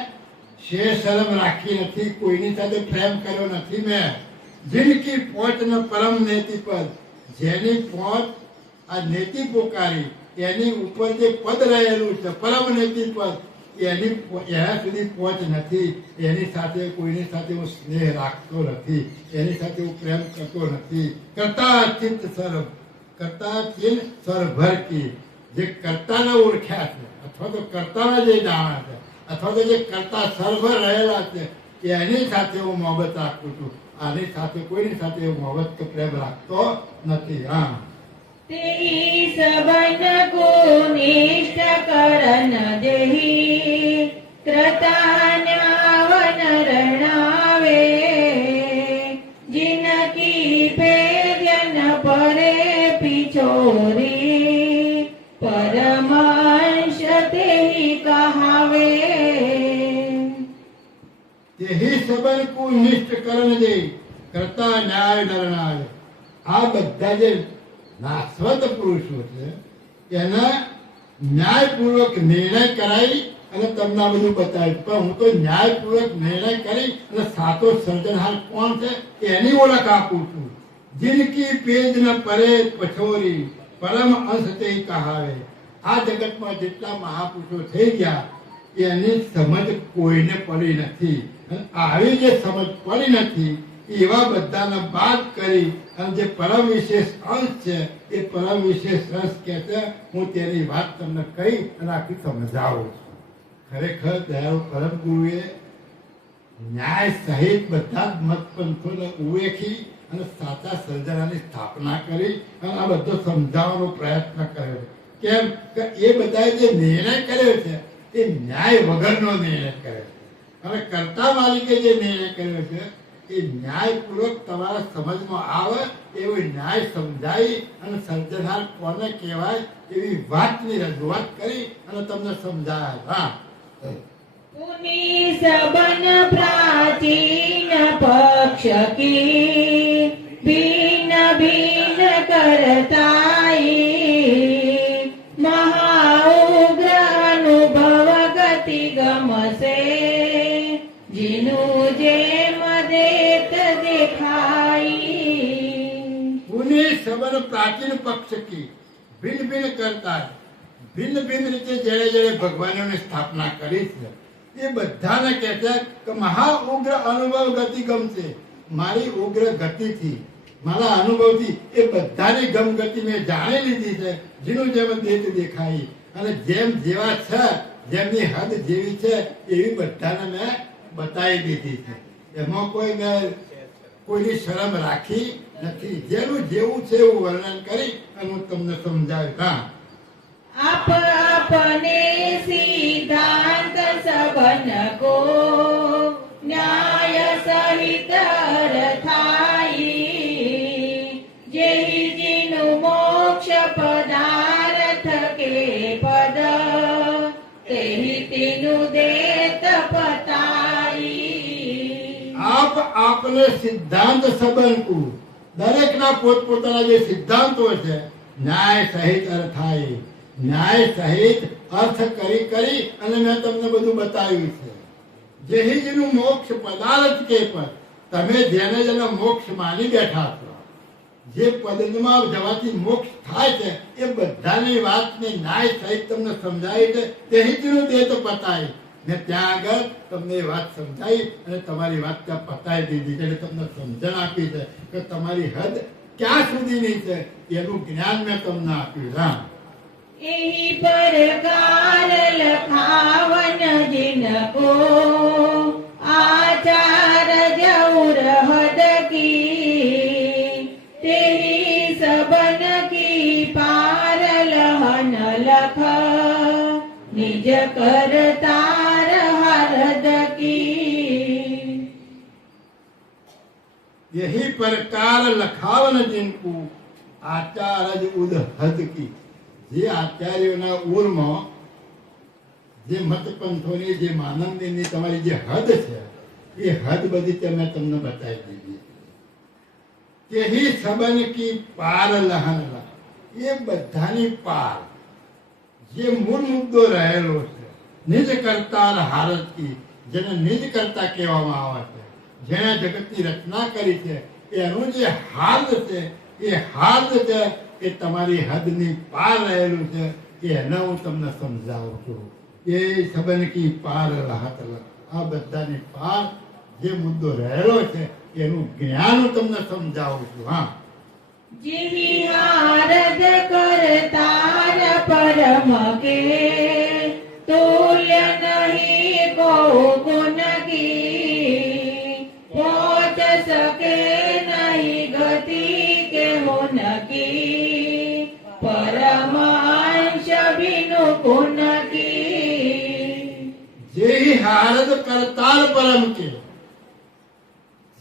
શરમ રાખી નથી, કોઈની સાથે પ્રેમ કર્યો નથી મેં. જિનકી પહોંચ ન પરમ નેતિ પદ, જેની પહોંચ આ નેતિ પોકારી એની ઉપર જે પદ રહેલું છે પરમ નેતિ પદ, એના સુધી પહોંચ નથી. એની સાથે કોઈની સાથે હું સ્નેહ રાખતો નથી, એની સાથે હું પ્રેમ કરતો નથી. કરતા ચિત્ત સર્વ, કરતા ચિન્હ સરભર કી, જે કર્તાને ઓળખ્યા છે અથવા તો કર્તાને જે જાણે છે અથવા તો જે કર્તા સરભર રહેલા છે એની સાથે હું મોહબ્બત રાખું છું. આની સાથે કોઈની સાથે હું મોહબ્બત કે પ્રેમ રાખતો નથી. હા, तेई सबन को निष्ठ करन देही, कृतान्यावन रणावे, जिनकी भेजन परे पिछोरी, परमांश तेहि कहावे. તેહી સબન કુ નિષ્ઠ કરણ દે, કરતા ન્યાય નરણાય. આ બધા જે નાશવંત પુરુષો છે એના ન્યાયપૂર્વક નિર્ણય કરાવી અને તમને આ બધું બતાવ્યું. પણ હું તો ન્યાયપૂર્વક નિર્ણય કરી અને સાચો સર્જનહાર કોણ છે એની ઓળખ આપું છું. જિનકી પેજ ન પરે પછોરી, પરમ અંશ તે કહાવે. આ જગતમાં જેટલા મહાપુરુષો થઈ ગયા એની સમજ કોઈને પડી નથી. અને આવી જે સમજ પડી નથી એવા બધાને બાદ કરી અને જે પરમ વિશેષ અંશ છે એ પરમ વિશેષ અંશ કે છે હું તેની વાત તમને કહી અને આખી સમજાવું છું. ખરેખર દયાળુ પરમ ગુરુએ ન્યાય સહિત બધા જ મત પંથોને ઉવેખી અને સાચા સર્જનાની સ્થાપના કરી અને આ બધો સમજાવવાનો પ્રયત્ન કર્યો. કેમ કે એ બધાએ જે નિર્ણય કર્યો છે એ ન્યાય વગરનો નિર્ણય કર્યો છે. હવે કરતા માલિકે જે નિર્ણય કર્યો છે એ ન્યાયપૂર્વક તમારા સમજમાં આવે એવો ન્યાય સમજાવી અને સર્જનહાર કોને કહેવાય એવી વાતની રજૂઆત કરી અને તમને સમજાયા. હા, पुनि सबन प्राचीन पक्ष की, भीन भीन करताई, महाउग्र अनुभव गति गमसे, जिनु जेम देत देखाई. પુનિ સબન પ્રાચીન પક્ષ કી, ભિન્ન ભિન્ન કરતા ભિન્ન ભિન્ન રીતે જેણે જેણે ભગવાનોની સ્થાપના કરી છે એ બધાને કહે છે કે મહા ઉગ્ર અનુભવ ગતિ ગમશે. મારી ઉગ્ર ગતિથી મારા અનુભવથી એ બધાની ગમગતિ મેં જાણી લીધી છે. જેનું જેમ દેત દેખાઈ અને જેમ જેવા છે જેમની હદ જેવી છે એવી બધાને મેં બતાવી દીધી છે. એમાં કોઈની શરમ રાખી નથી. જેનું જેવું છે એવું વર્ણન કરી અને હું તમને સમજાવ્યું. હા, आप अपने सिद्धांत सबन को न्याय सहित रथाई, जेहि जिनु मोक्ष पदार्थ के पद, तेहि દેત પતાઈ. આપ આપને સિદ્ધાંત સંબંધકુ દરેકના પોતપોતાના જે સિદ્ધાંતો છે ન્યાય સહિત અર્થાય, ન્યાય સહિત અર્થ કરી કરી અને મેં તમને બધું બતાવ્યું છે. જેહી જેનું મોક્ષ પદાર્થ કે પદ, તમે જેને જેને મોક્ષ માની બેઠા છો, જે પદમાં જવાથી મોક્ષ થાય છે એ બધાની વાતને ન્યાય સહિત તમને સમજાય છે. તેહી જેનું દેહ તો પતાય ને ત્યાં આગળ તમને એ વાત સમજાઈ અને તમારી વાત ત્યાં પતાવી દીધી છે. એટલે તમને સમજણ આપી છે કે તમારી હદ ક્યાં સુધીની છે એનું જ્ઞાન મેં તમને આપ્યું. હા, એહી પરકાર લખાવન જીनको આચાર જૌર હદ કી, તેહી સબન કી પાર લહન લખ નિજ કરતાર હરદ કી. यही प्रकार लखावन जिनको आचार्य उद हद की. જે આચાર્યોના ઉરમાં જે મતપંથોની જે માનંદીની તમારી જે હદ છે એ હદ બધી તમે તમને બતાવી દીધી. તેહી સબન કી પાર લહન લખ, એ બધાની પાર જે મૂળ મુદ્દો રહેલો છે નિજ કરતા હારત કી, જેને નિજ કરતા કહેવામાં આવે છે, જેણે જગતની રચના કરી છે એનું જે હાર્દ છે એ હાર્દ છે એ તમારી હદની પાર રહેલું છે. એને હું તમને સમજાવું છું. એ સબન કી પાર લહત લખ, આ બધાની પાર જે મુદ્દો રહેલો છે એનું જ્ઞાન હું તમને સમજાવું છું. હા, જેહી હારદ કરતાર પરમ કે, તુલ્ય નહીં કો ગુણ કી, પહોંચ સકે નહીં ગતિ કે હોન કી, પરમ અંશ બિનુ ગુણ કી. જે હારદ કરતાર પરમ કે,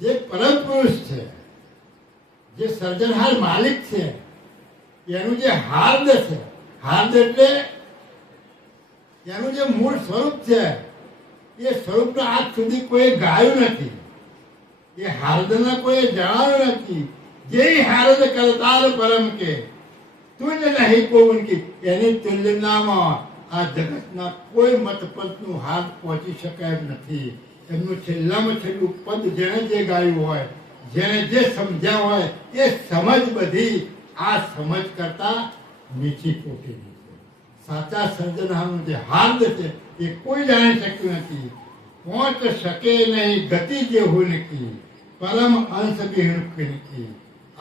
જે પરમ પુરુષ છે, જે સર્જનહાર માલિક છે, એનું જે હાર્દ છે, હાર્દ એટલે એનું જે મૂળ સ્વરૂપ છે એ સ્વરૂપને આજ સુધી કોઈ ગાયું નથી, એ હાર્દને કોઈ જણાવ્યું નથી. જે હાર્દ કરતાર પરમ કે, તુલ્ય નહીં કોઈ કી, એની તુલ્યનામાં આ જગતના કોઈ મતપંથનું હાથ પહોંચી શકાય એમ નથી. એમનું છેલ્લામાં છેલ્લું પદ જેણે જે ગાયું હોય, જેણે જે સમજ્યા હોય એ સમજ બધી આ સમજ કરતા નીચી કોટીની છે. સાચા સર્જનહારનું જે હાર્દ છે એ કોઈ જાણી શક્યું નથી. પહોંચ શકે નહીં ગતિ જે હોય નથી, પરમ અંશ બિહણ કી.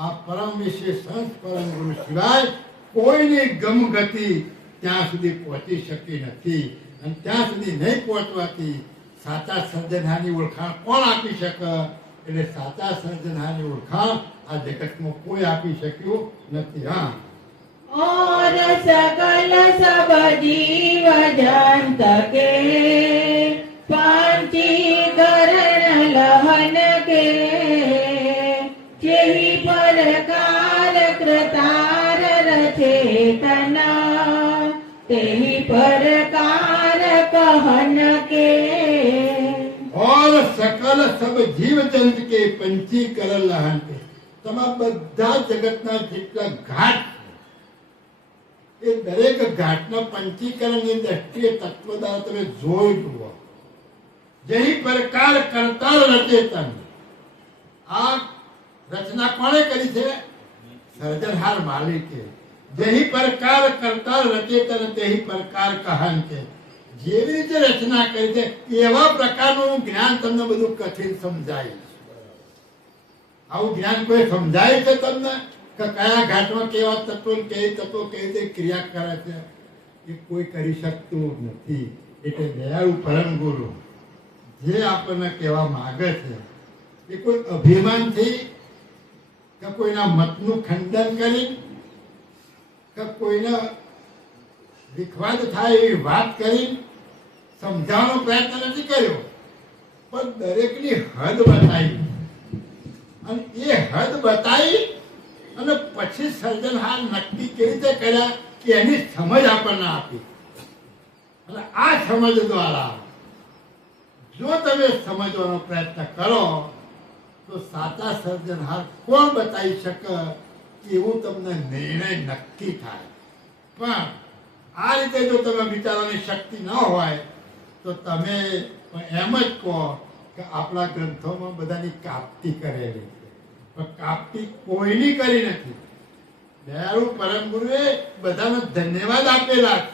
આ પરમ વિશેષ અંશ પરમ ગુરુ સિવાય કોઈની ગમ ગતિ ત્યાં સુધી પહોંચી શકી નથી. અને ત્યાં સુધી નહીં પહોંચવાથી સાચા સર્જનહારની ઓળખાણ કોણ આપી શકે? એટલે સાચા સર્જનહારની ઓળખાણ આ જગતમાં કોઈ આપી શક્યું નથી. હા, और सकल सब जीव जंत के, पंचीकरण लहन के, जेहि प्रकार कृतार रचेतना, तेहि प्रकार कहन के. और सकल सब जीव जंत के पंचीकरण लहन के, તમારા બધા જગતના જેટલા ઘાટ એ દરેક ઘાટના પંચીકરણની દ્રષ્ટિએ તત્વદાર તમે જોઈ જુઓ. જેહી પ્રકાર કરતા રચેતન, આ રચના કોણે કરી છે? સર્જનહાર માલિકે. જેહી પ્રકાર કરતા રચેતન તેહી પ્રકાર કહાન કે, જેવી રીતે રચના કરી છે એવા પ્રકારનું જ્ઞાન તમને બધું કઠિન સમજાય. આવું જ્ઞાન કોઈ સમજાય છે તમને કે કયા ઘાટમાં કેવા તત્વો કેવી રીતે ક્રિયા કરે છે? એ કોઈ કરી શકતું નથી. એટલે દયાળુ પરમ ગુરુ જે આપણને કહેવા માંગે છે એ કોઈ અભિમાનથી કે કોઈના મતનું ખંડન કરી કે કોઈને વિખવાદ થાય એવી વાત કરી સમજાવવાનો પ્રયત્ન નથી કર્યો, પણ દરેકની હદ બતાવી. અને એ હદ બતાવી અને પછી સર્જનહાર નક્કી કેવી રીતે કર્યા કે એની સમજ આપણને આપી. અને આ સમજ દ્વારા જો તમે સમજવાનો પ્રયત્ન કરો તો સાચા સર્જનહાર કોણ બતાવી શકે એવું તમને નિર્ણય નક્કી થાય. પણ આ રીતે જો તમે વિચારવાની શક્તિ ન હોય તો તમે એમ જ કહો કે આપણા ગ્રંથોમાં બધાની કાપતી કરેલી છે, પણ કાપતી કોઈની કરી નથી. દયાળુ પરમ ગુરુએ બધાને ધન્યવાદ આપેલા છે.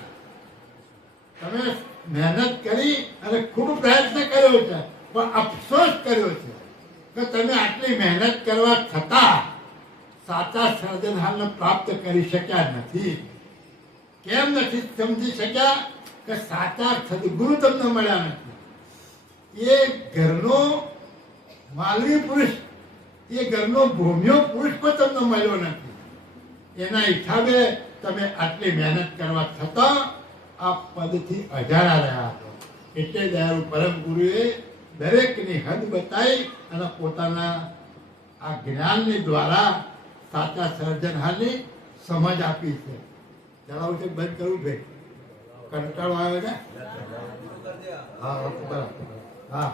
તમે મહેનત કરી અને ખૂબ પ્રયત્ન કર્યો છે, પણ અફસોસ કર્યો છે કે તમે આટલી મહેનત કરવા છતાં સાચા સર્જનહારને પ્રાપ્ત કરી શક્યા નથી. કેમ નથી સમજી શક્યા? કે સાચા સદગુરુ તમને મળ્યા નથી. એ ઘરનો માલવી પુરુષ, એ ઘરનો ભૂમ્યો પુરુષ પણ તમને મળ્યો નથી. એના હિસાબે તમે આટલી મહેનત કરવા છતાં આ પદથી અજાણા રહ્યા છો. એટલે દયાળુ પરમ ગુરુએ દરેકની હદ બતાવી અને પોતાના આ જ્ઞાનની દ્વારા સાચા સર્જનહારની સમજ આપી છે. ચલાવું છે, બંધ કરવું ભાઈ, કંટાળો આવે છે. હા બરાબર. હા,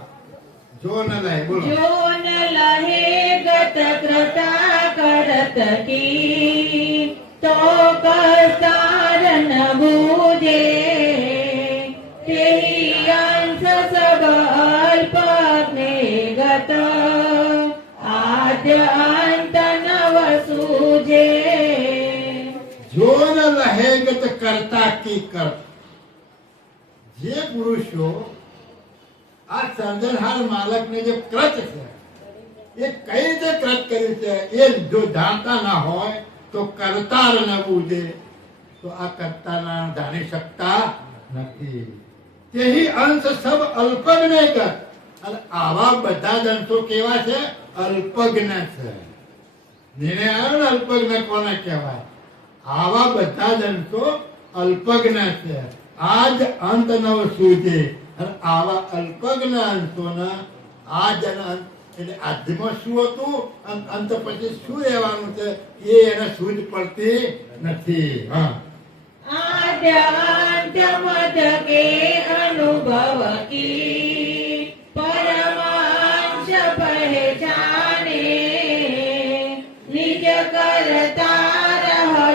જો ન લહે, બોલો. જો ન લહે ગત ક્રતા કરત કી તો કરતાર ન બૂજે તેહી અંશ સબ અલ્પજ્ઞે ગત આદ્ય અંત નવ સૂજે. જો ન લહે ગત કરતા કી કર. જે પુરુષો આ સર્જનહાર માલકને જે કૃત છે એ કઈ રીતે કૃત કર્યું છે એ જો જાણતા ના હોય તો કરતા ન બૂજે, તો આ કરતા જાણી શકતા નથી. તેહી અંશ સબ અલ્પજ્ઞ ગત. અને આવા બધા જ અંશો કેવા છે? અલ્પજ્ઞ છે. નિર્ણય આવ્યો ને અલ્પજ્ઞ કોને કહેવાય? આવા બધા જ અંશો અલ્પજ્ઞ છે. આ જ અંત નવ સૂજે. અને આવા અલ્પજ્ઞ અંશોના આ જ અંત, એટલે આદ્યમાં શું હતું અને અંત પછી શું રહેવાનું છે એ એને સૂઝ પડતી નથી. હા, આદ્ય અંત મધ કે અનુભવ કી પરમાંશ પહેચાને નિજ કરતાર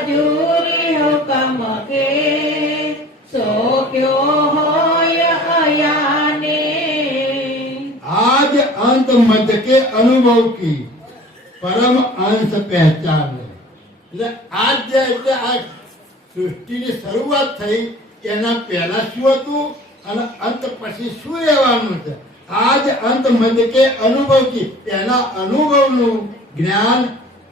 હજૂરી હુકમ કે સો ક્યો હોય અયાને. आज अंत मध्य के अनुभव की परम अंश पहचान. એટલે આજ જે એટલે આ સૃષ્ટિની શરૂઆત થઈ એના પહેલા શું હતું અને અંત પછી શું રહેવાનું છે, આજ અંત મધ્ય કે અનુભવ કી, એના અનુભવનું જ્ઞાન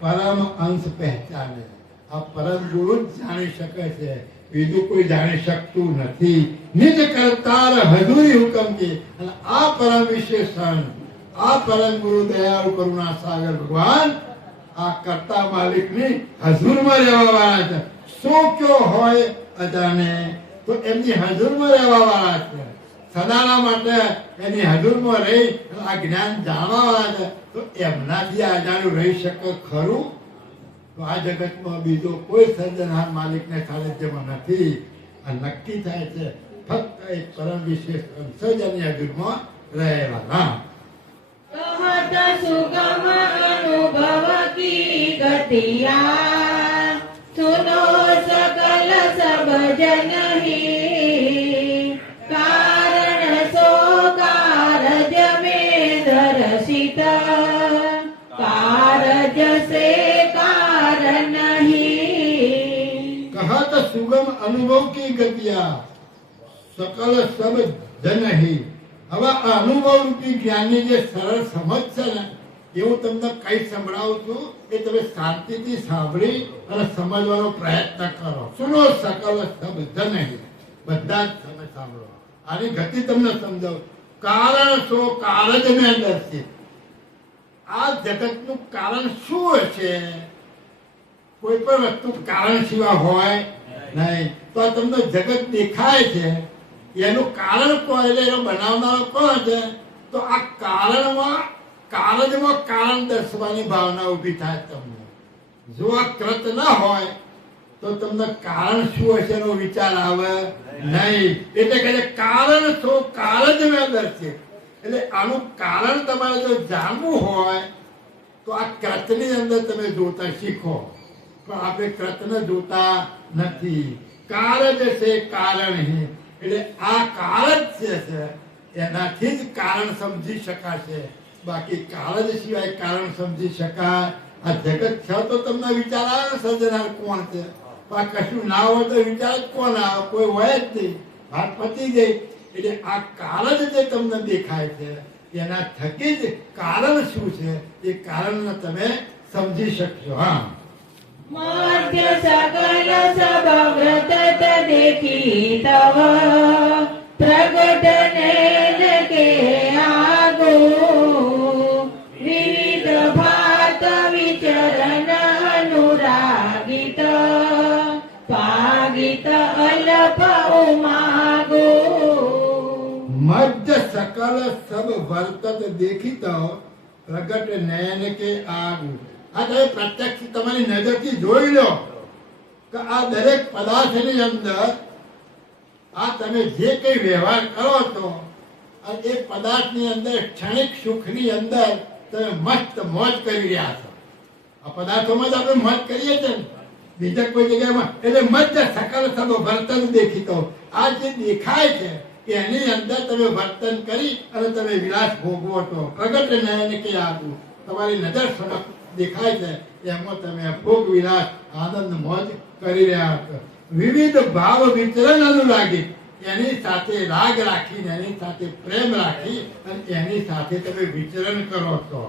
પરમ અંશ પહેચાને. આ પરમ ગુરુ જ જાણી શકે છે, બીજું કોઈ જાણી શકતું નથી. નિજ કરતાર હજુરી હુકમ કી. અને આ પરમ વિશેષણ, આ પરમ ગુરુ દયાળુ કરુણા સાગર ભગવાન આ કરતા માલિકની હજુરમાં રહેવા વાળા છે. શું કયો હોય અજાને, તો એમની હજુરમાં રહેવા વાળા છે. સદાના માટે એની હજુરમાં રહી આ જ્ઞાન જાણવા વાળા છે. તો એમનાથી અજાણ્યું રહી શકે ખરું? તો આ જગતમાં બીજો કોઈ સર્જનહાર માલિકને સાનિધ્યમાં નથી. આ નક્કી થાય છે ફક્ત એક પરમ વિશેષ સર્જનની હજુરમાં રહેવાના. કહત સુગમ અનુભવ કી ગતિયા સુનો સકલ સબ જન હી કારણ સો કારજ में दर्शित कारज से कारण नहीं. कहत सुगम अनुभव की गतिया सकल सब जन ही. હવે આ અનુભવ રૂપી જ્ઞાનની જે સરળ સમજ છે ને એવું તમને કઈ સંભળાવું છું એ તમે શાંતિથી સાંભળી અને સમજવાનો પ્રયત્ન કરો. સુનો સકલ સબ જન હી. બધા જ તમે સાંભળો. આની ગતિ તમને સમજાવું. કારણ સો કારજ મેં દર્શિત. આ જગતનું કારણ શું છે? કોઈ પણ વસ્તુ કારણ સિવાય હોય નહીં. તો આ તમને જગત દેખાય છે એનું કારણ કોણ, એટલે એનો બનાવનારો કોણ છે? તો આ કારણમાં કારજમાં કારણ દર્શવાની ભાવના ઊભી થાય તમને. જો આ કૃત ના હોય તો તમને કારણ શું હશે એનો વિચાર આવે નહીં. એટલે કહે કારણ શું કારજ મેં દર્શિત. એટલે આનું કારણ તમારે જો જાણવું હોય તો આ કૃતની અંદર તમે જોતા શીખો. પણ આપણે કૃતને જોતા નથી. કારણ છે કારણ એટલે આ કારણ જ છે એનાથી જ કારણ સમજી શકાશે. બાકી કારણ સિવાય કારણ સમજી શકાય? આ જગત છે તો તમને વિચાર આવે ને સર્જનાર કોણ છે. પણ કશું ના હોય તો વિચાર જ કોણ આવે? કોઈ હોય જ નહીં. વાત પતી ગઈ. એટલે આ કારણ જે તમને દેખાય છે એના થકી જ કારણ શું છે એ કારણને તમે સમજી શકશો. હા, મધ્ય સકલ સભવ્રત દેખી તવ પ્રગટ નૈન કે આગો વિવિધ ભાત વિચરણ અનુરાગિત પાગિત અલ્પ ઉમાગો. મધ્ય સકલ સબ વર્તત દેખિત પ્રગટ નયન કે આગુ. આ તમે પ્રત્યક્ષ તમારી નજરથી જોઈ લો કે આ દરેક પદાર્થની અંદર આ તમે જે કઈ વ્યવહાર કરો છો એ પદાર્થની અંદર ક્ષણિક સુખની અંદર તમે મસ્ત મોજ કરી રહ્યા છો. આ પદાર્થોમાં જ આપણે મોજ કરીએ છીએ ને, બીજા કોઈ જગ્યામાં. એટલે મધ્ય સકલ સબ વર્તન દેખીતો, આ જે દેખાય છે એની અંદર તમે વર્તન કરી અને તમે વિલાસ ભોગવો છો. પ્રગટ નયન કે આગુ, તમારી નજર સમક્ષ દેખાય છે એમાં તમે ભોગ વિલાસ આનંદ મોજ કરી રહ્યા છો. વિવિધ ભાવ વિચરણ અનુરાગી, એની સાથે રાગ રાખીને એની સાથે પ્રેમ રાખી અને એની સાથે તમે વિચરણ કરો છો.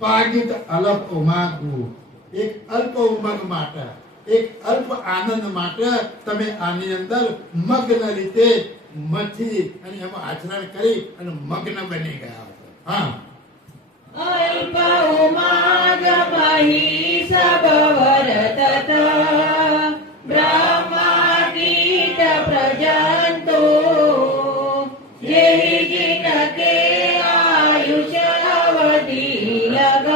પાગિત અલ્પ ઉમાગુ, એક અલ્પ ઉમંગ માટે, એક અલ્પ આનંદ માટે તમે આની અંદર મગ્ન રીતે મથી અને એમાં આચરણ કરી અને મગ્ન બની ગયા છો. હા, અલ્પ ઉમાગ મહી સબ વર્તત બ્રહ્માદિત પ્રજંતો જેહિ જિન કે આયુષ્ય અવધિ લગ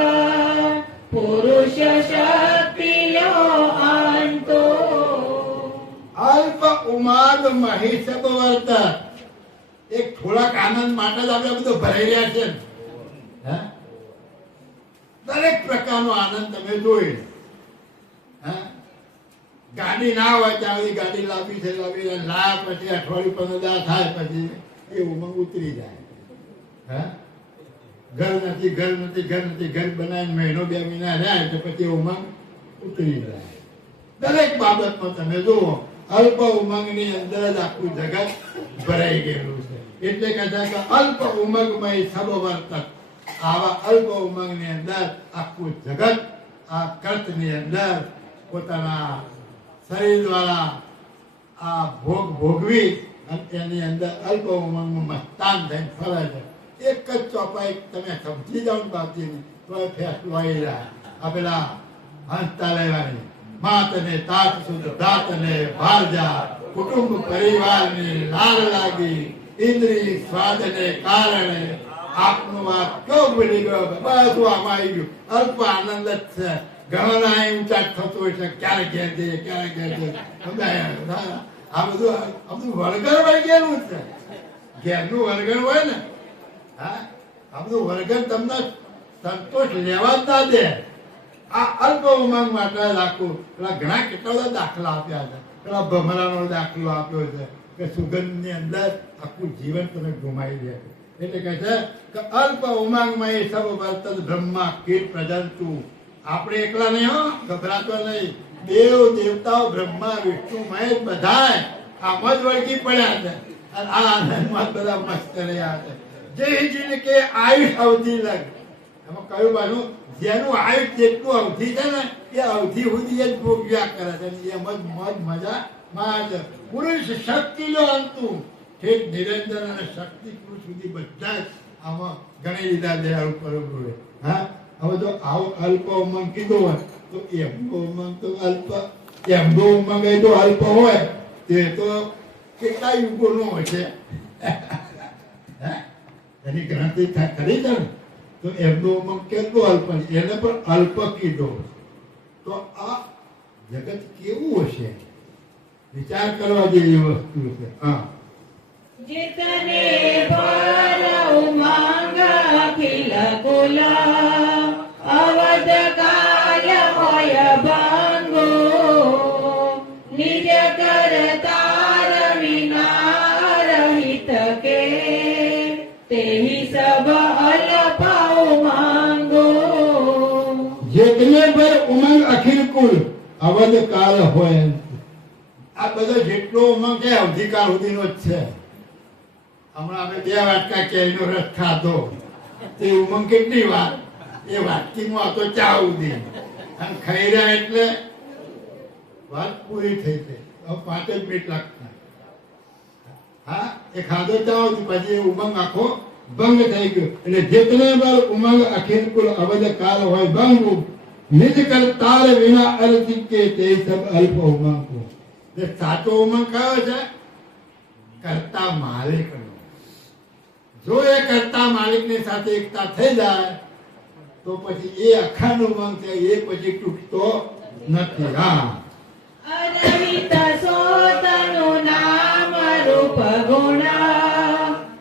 પુરુષ શક્તિયો અંતો. અલ્પ ઉમાદ મહિષબ વર્ત, એક થોડાક આનંદ માટે જ આપણે બધું ભરાઈ રહ્યા છે ને. હે, દરેક પ્રકારનો આનંદ તમે જોઈ. હા, ગાડી ના હોય ત્યાં સુધી ગાડી લાવી છે લાવ્યા પછી અઠવાડિયું 15 દાડા થાય પછી એ ઉમંગ ઉતરી જાય. હા, ઘર નથી ઘર બનાવીને મહિનો 2 મહિના રહ્યા તો પછી ઉમંગ ઉતરી જાય. દરેક બાબતમાં તમે જુઓ અલ્પ ઉમંગની અંદર જ આખું જગત ભરાઈ ગયેલું છે. એટલે કહેતા કે અલ્પ ઉમંગમય સબ વર્તક. આવા અલ્પ ઉમંગની અંદર આખું જગત આ કર્તની અંદર પોતાના શરીર દ્વારા આ ભોગ ભોગવી અને એની અંદર અલ્પ ઉમંગમાં મસ્તાન થઈને ફરે છે. એક જ ચોપાઈ તમે સમજી જાઓ ને બાપજીની તો ફેસલો આવી જાય. આ પેલા હંસતા લેવાની માતને તાત સુધ દાતને ભારજા કુટુંબ પરિવારની લાલ લાગી ઇન્દ્રિય સ્વાદને કારણે આપનું વાત કેવો ભૂલી ગયો. બધું આમાં આવી ગયું. અલ્પ આનંદ જ છે. ઘણા ઊંચા થતો હોય છે ક્યારે ઘેર જઈએ ક્યારે ઘેર જઈએ. આ બધું વળગણ વળી ગયેલું છે. ઘેરનું વળગણ હોય ને, હા, આ બધું વળગણ તમને સંતોષ લેવા જ ના દે. આ અલ્પ ઉમંગ માટે રાખવું. પેલા ઘણા કેટલા બધા દાખલા આપ્યા છે. પેલા ભમરાનો દાખલો આપ્યો છે કે સુગંધની અંદર આખું જીવન તમે ગુમાવી દે. એટલે કહે છે કે અલ્પ ઉમંગમાં એ સબ વર્તન બ્રહ્મા કીટ પ્રજંતુ. આપણે એકલા નહીં, હો, ગભરાતો નહીં. દેવ દેવતાઓ બ્રહ્મા વિષ્ણુ મહેશ બધાય આમ જ વળગી પડ્યા છે અને આ આનંદમાં બધા મસ્ત રહ્યા છે. જે જીને કે આયુષ અવધિ લગ, એમાં કયું બાજુ જેનું આયુષ જેટલું અવધિ છે ને એ અવધિ સુધી જ ભોગવ્યા કરે છે. એમ જ મોજ મજા માં છે. પુરુષ શક્તિ લો અંતુ, ઠેઠ નિરંજન અને શક્તિ પુરુષ સુધી બધા જ આમાં ગણી લીધા દયાળુ પરમપુરુષે. હા, હવે જો આવો અલ્પ ઉમંગ કીધો હોય તો એમનો ઉમંગ તો અલ્પ, એમનો ઉમંગ એ તો અલ્પ હોય તે તો કેટલા યુગોનો હોય છે. એની ગણતરી કરી છે ને તો એમનો ઉમંગ કેટલો અલ્પ છે, એને પણ અલ્પ કીધો. તો આ જગત કેવું હશે વિચાર કરવા જેવી વસ્તુ છે. હા, जितने पर उमंग અખિલ કુલ અવધ કાલ હોય ભંગો નિજ કરતાર વિના રહિત કે તેહી સબ અલ્પ માંગો. જેતને પર ઉમંગ અખિલ કુલ અવધ કાલ હોય. આ બધો જેટલો ઉમંગ છે અવધિકાળ સુધીનો જ છે. હમણાં આપણે 2 વાટકા કેરીનો રસ ખાધો, તે ઉમંગ કેટલી વાર? એ વાટકીમાં હતો ચા સુધી, અને ખાઈ રહ્યા એટલે વાત પૂરી થઈ ગઈ. હવે 5 જ મિનિટ લાગતા. હા, એ ખાધો ચા સુધી, પછી એ ઉમંગ આખો ભંગ થઈ ગયો. એટલે જેતને બર ઉમંગ અખિલ કુલ અવધ કાલ હોય ભંગુ નિજ કરતાર વિના અર્થ કે તે સબ અલ્પ ઉમંગો. એટલે સાચો ઉમંગ કયો છે? કરતા માલિકનો. જો એ કરતા માલિકની સાથે એકતા થઈ જાય તો પછી એ અખાનો ઉમંગ છે, એ પછી તૂટતો નથી. હા, અરહિત સોતનું નામ રૂપ ગુણ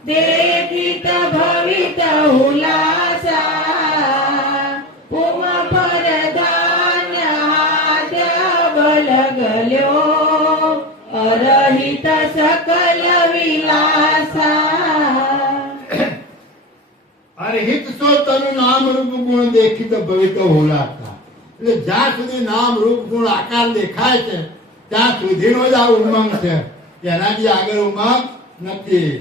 દેખિત ભવિત હુલાસા પુમ પરધાન આદ્ય બલ ગલ્યો અરહિત સકલ વિલાસા. અરહિત સો તનું નામ રૂપ ગુણ દેખિત ભવિત હુલાસા. એટલે જ્યાં સુધી નામ રૂપ ગુણ આકાર દેખાય છે ત્યાં સુધીનો જ આ ઉમંગ છે, એનાથી આગળ ઉમંગ નથી.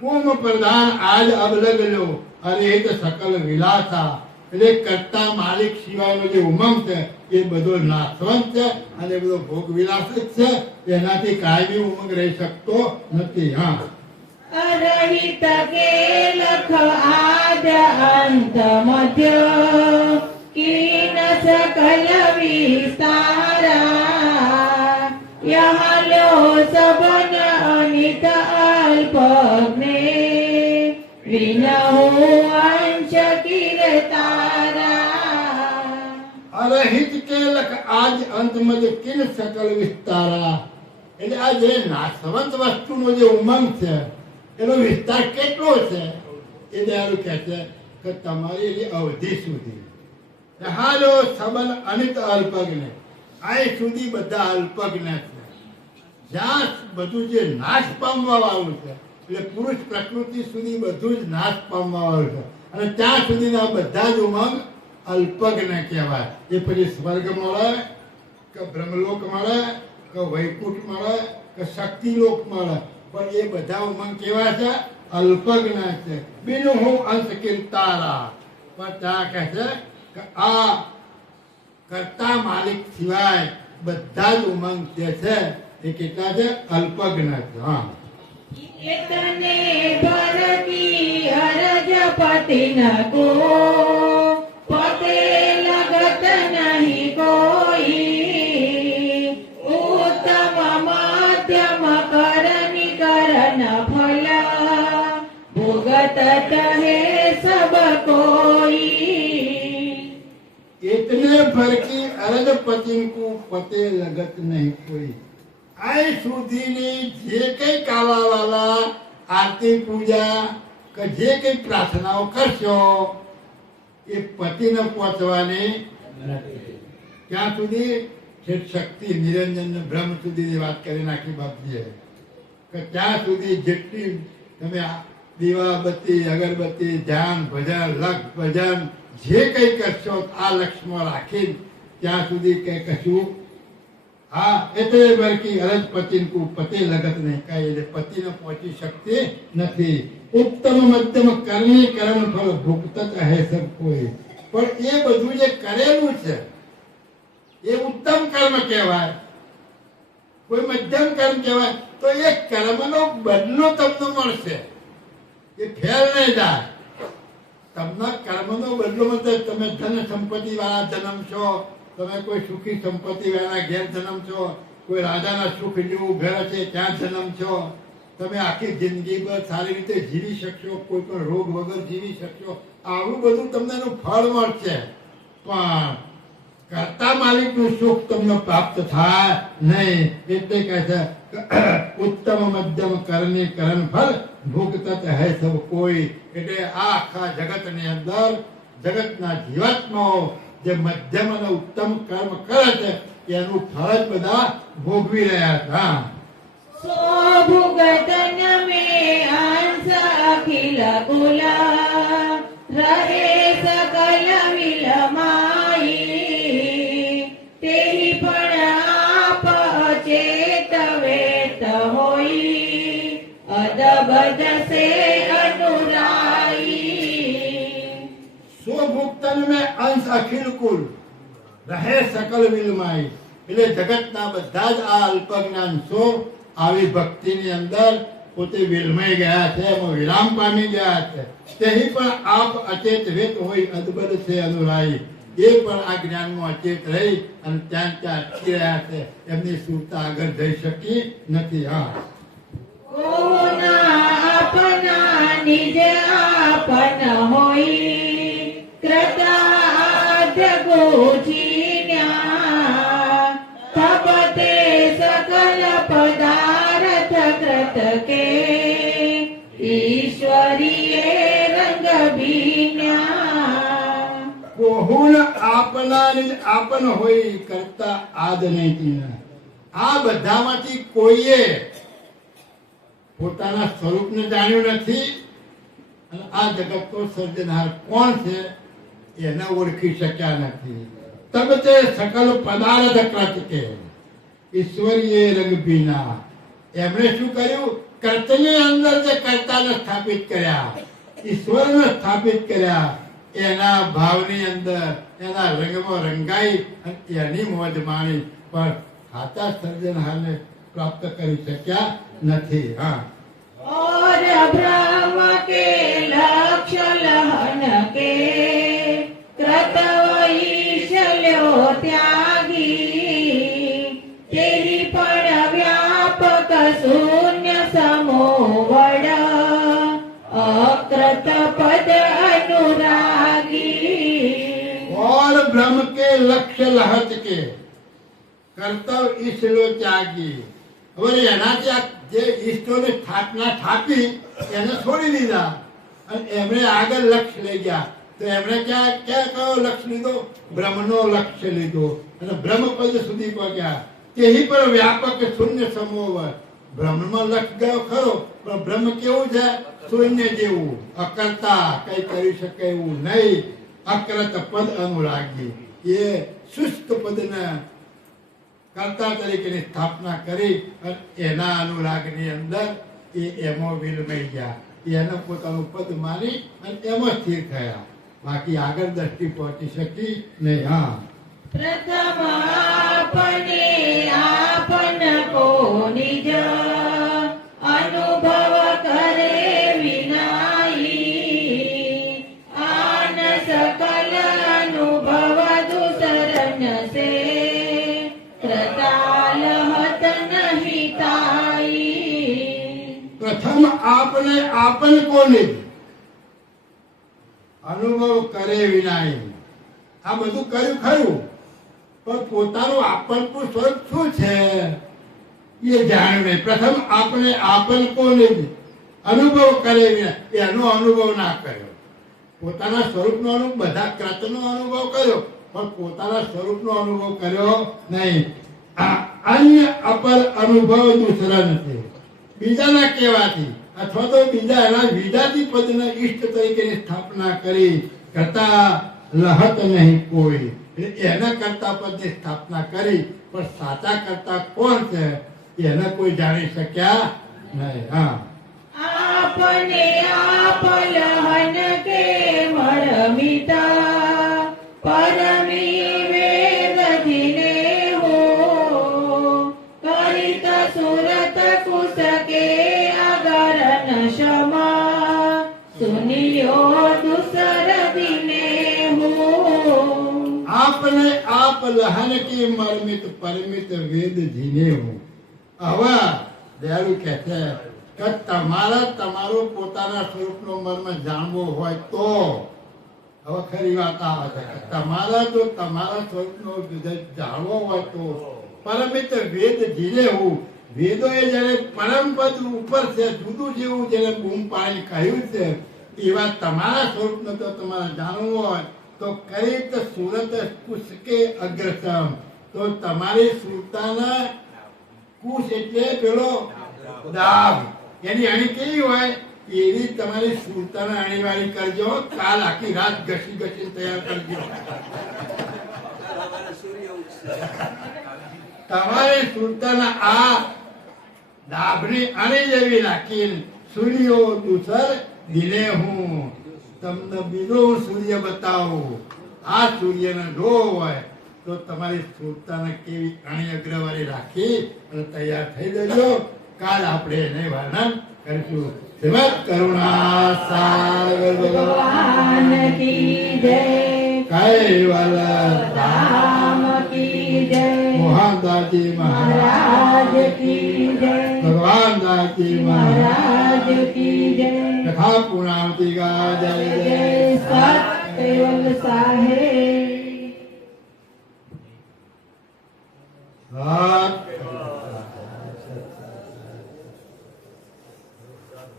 કુમ પ્રધાન આજ અબલગ લ્યો અરહિત સકલ વિલાસા. એટલે કરતા માલિક સિવાયનો જે ઉમંગ છે એ બધો નાશવંત છે, અને બધો ભોગ વિલાસ જ છે. એનાથી કાયમી ઉમંગ રહી શકતો નથી. હા, અરહિત કે લખ આદ અંત મધ્ય કીન સકલ વિસ્તારા યહાલ્યો સબન અનિત અલ્પગ્ને વિનહુ અંશ કિરતારા. અરહિત કે લખ આજ અંત મધ્ય કિન સકલ વિસ્તારા. એટલે આ જે નાશવંત વસ્તુનો જે ઉમંગ છે એનો વિસ્તાર કેટલો છે એ દયાળુ કહે છે કે તમારી અવધિ સુધી. હાલો સબન અનિત અલ્પજ્ઞ. આ સુધી બધા અલ્પજ્ઞ છે. જ્યાં બધું જે નાશ પામવા વાળું છે, એટલે પુરુષ પ્રકૃતિ સુધી બધું જ નાશ પામવા વાળું છે, અને ત્યાં સુધીના બધા જ ઉમંગ અલ્પજ્ઞ કહેવાય. એ પછી સ્વર્ગ મળે કે બ્રહ્મલોક મળે કે વૈકુંઠ મળે કે શક્તિલોક મળે, પણ એ બધા ઉમંગ કેવા છે? અલ્પજ્ઞ છે. બીજું હું અંશ કિંતારા. પણ ત્યાં કહે છે કે આ કરતા માલિક સિવાય બધા જ ઉમંગ જે છે એ કેટલા છે? અલ્પજ્ઞ છે. હા, એતને ભરતી અરજ પતિ ન કો પતે લગત નહીં કોઈ ઉત્તમ મધ્યમ કરનિ કરન ફલ ભોગત કહે સબ કોઈ. इतने भर की अरज पति को पते लगत नहीं कोई. આ સુધીની જે કઈ કાલાવાલા આરતી પૂજા કે જે કઈ પ્રાર્થનાઓ કરશો એ પતિને પહોંચવાની નથી. ત્યાં સુધી શક્તિ નિરંજન બ્રહ્મ સુધીની વાત કરી નાખી બાપજીએ કે ત્યાં સુધી જેટલી તમે દીવાબત્તી અગરબત્તી ધ્યાન ભજન લક્ષ ભજન જે કઈ કરશો આ લક્ષ્યમાં રાખી ત્યાં સુધી કઈ કશું. હા, એટલે બરકી અરજ પતિ કો પતે લગત નહીં કાંઈ. એટલે પતિને પહોંચી શકતી નથી. ઉત્તમ મધ્યમ કરણી કર્મ ફળ ભુક્ત કહે સબ કોઈ. પણ એ બધું જે કરેલું છે એ ઉત્તમ કર્મ કહેવાય, કોઈ મધ્યમ કર્મ કહેવાય. તો એ કર્મનો બદલો તમને મળશે, એ ફેર નહીં જાય. તમને કર્મનો બદલો મળશે. તમે ધન સંપત્તિ વાળા જન્મ છો, તમે કોઈ સુખી સંપત્તિ વાળા ઘેર જન્મ છો, કોઈ રાજાના સુખ જેવું ઘર છે ત્યાં જન્મ છો, તમે આખી જિંદગી પર સારી રીતે જીવી શકશો, કોઈ પણ રોગ વગર જીવી શકશો. આવું બધું તમને એનું ફળ મળશે. પણ કરતા માલિકનું સુખ તમને પ્રાપ્ત થાય નહીં. એટલે કહે છે ઉત્તમ મધ્યમ કરણી કરણ ફલ ભોગતત હૈ સબ કોઈ. એટલે આ આખા જગતની અંદર જગતના જીવાત્માઓ જે મધ્યમ અને ઉત્તમ કર્મ કરે છે એનું ફળ જ બધા ભોગવી રહ્યા હતા. सोभुगतन में अंश अखिल कुला रहे सकल विलमाई तेहि पण आप अचेत वेत होई अदबद से अनुराई. स्वभुक्तन में अंश अखिल कुल રહે સકલ વિલમાઈ. એટલે જગતના બધા જ આ અલ્પજ્ઞાન સો આવી ભક્તિની અંદર પોતે વિલમાઈ ગયા છે, એમાં વિરામ પામી ગયા છે. તેહી પણ આપ અચેત વેત હોય અદબદ છે અનુરાઈ. એ પણ આ જ્ઞાનમાં અચેત રહી અને ત્યાં ત્યાં અટકી રહ્યા છે. એમની સુરતા આગળ જઈ શકી નથી. હા, કોના આપના નિજ આપન હોઈ કૃતાર્થ ગોચીન્યા તપતે સકલ પદાર્થ કૃત કે ઈશ્વરીએ રંગ ભીન્યા. કોહુન આપના નિજ આપન હોય કરતા આદ નહીં. આ બધામાંથી કોઈએ પોતાના સ્વરૂપને જાણ્યું નથી અને આ જગતનો સર્જનહાર કોણ છે એને ઓળખી શક્યા નથી. તબ તે સકલ પદાર્થ કૃત કે ઈશ્વરીય રંગ ભીના. એમણે શું કર્યું? કર્તની અંદર જે કર્તાને સ્થાપિત કર્યા, ઈશ્વરને સ્થાપિત કર્યા, એના ભાવની અંદર એના રંગમાં રંગાઈ અને એની મોજ માણી, પણ સાચા સર્જનહારને પ્રાપ્ત કરી શક્યા નથી. હા, और ब्रह्म के लक्ष्य लहन के कृतवैशल्यो त्यागी तेहि पण व्यापक शून्य समोवड अकृत पद अनुरागी. और ब्रह्म के लक्ष्य लहत के કર્તવ ઈશ્વરો ત્યાગી. હવે એનાથી આ જે ઈષ્ટોની સ્થાપના થાપી એને છોડી દીધા અને એમણે આગળ લક્ષ્ય લઈ ગયા. તો એમણે ક્યાં ક્યાં કયો લક્ષ્ય લીધો? બ્રહ્મનો લક્ષ્ય લીધો અને બ્રહ્મપદ સુધી પહોંચ્યા. તેહી પણ વ્યાપક શૂન્ય સમોવર. બ્રહ્મમાં લક્ષ્ય ગયો ખરો, પણ બ્રહ્મ કેવું છે? શૂન્ય જેવું, અકર્તા, કઈ કરી શકે એવું નહીં. અકૃત પદ અનુરાગી. એ શુષ્ક પદને કર્તા તરીકેની સ્થાપના કરી અને એના અનુરાગની અંદર એ એમાં વિલમાઈ ગયા. એનું પોતાનું પદ માની અને એમાં સ્થિર થયા. બાકી આગળ દ્રષ્ટિ પહોંચી શકી નહીં. હા, પ્રથમ આપને આપન કો નિજ અનુભવ કરે વિનાઈ આન સકલ અનુભવ દુસરન સે કૃતાલહત નહીં તાઈ. પ્રથમ આપને આપન કોને અનુભવ કરે વિનાય. આ બધું કર્યું ખરું, પણ પોતાનું આપનનું સ્વરૂપ શું છે એ જાણ્યું નહીં. પ્રથમ આપણે આપન કોને અનુભવ કરે વિના, એનો અનુભવ ના કર્યો. પોતાના સ્વરૂપનો અનુભવ, બધા કૃતનો અનુભવ કર્યો, પણ પોતાના સ્વરૂપનો અનુભવ કર્યો નહીં. અન્ય અપર અનુભવ દૂસરા નથી. બીજાના કહેવાથી અથવા તો બીજા એના વિજાતી પદને ઈષ્ટ તરીકેની સ્થાપના કરી. કરતા લહત નહીં કોઈ. એના કરતા પદની સ્થાપના કરી, પણ સાચા કરતા કોણ છે એને કોઈ જાણી શક્યા નહીં. હા, આપને આપ લહન કે મળમિતા પરમી વેદ ધીને હો કરિત સુરત કુસકે અગરન ક્ષમા સુનિયો દુસર દિને હો. આપને આપ લહન की मर्मित परमित वेद जीने हूँ. હવે દયાળુ કહે છે કે તમારો પોતાના સ્વરૂપનો મર્મ જાણવો હોય તો હવે ખરી વાત આવે છે કે તમારા જો તમારા સ્વરૂપનો જાણવો હોય તો પરમિત વેદ જીલે હું વેદો એ જયારે પરમ પદ ઉપર છે જુદું જેવું જેને બૂમ પાડી કહ્યું છે એવા તમારા સ્વરૂપનો તો તમારે જાણવું હોય તો કઈ સુરત કુશકે અગ્રસમ તો તમારી સુરતાના કુશ એટલે પેલો દાબ એની અણી કેવી હોય એવી તમારી સુરતાના અણીવાળી કરજો કાલ આખી રાત ઘસી ઘસી તૈયાર કરજો તમારી સુરતાના આ દાબની અણી જેવી રાખીને સૂર્યો દુસર દિને હું તમને બીજો સૂર્ય બતાવું આ સૂર્યનો ડો હોય તો તમારી સુરતાને કેવી અણી અગ્રવાળી રાખી અને તૈયાર થઈ જજો કાલ આપણે એને વર્ણન કરીશું શ્રીમદ કરુણા સાગર ભગવાન કી જય કૈવલ રામ કી જય મોહનદાસજી મહારાજ કી જય ભગવાન દાસજી મહારાજ કી જય કથા પૂર્ણાવતી કા જય જય જય સત કેવલ સાહેબ સત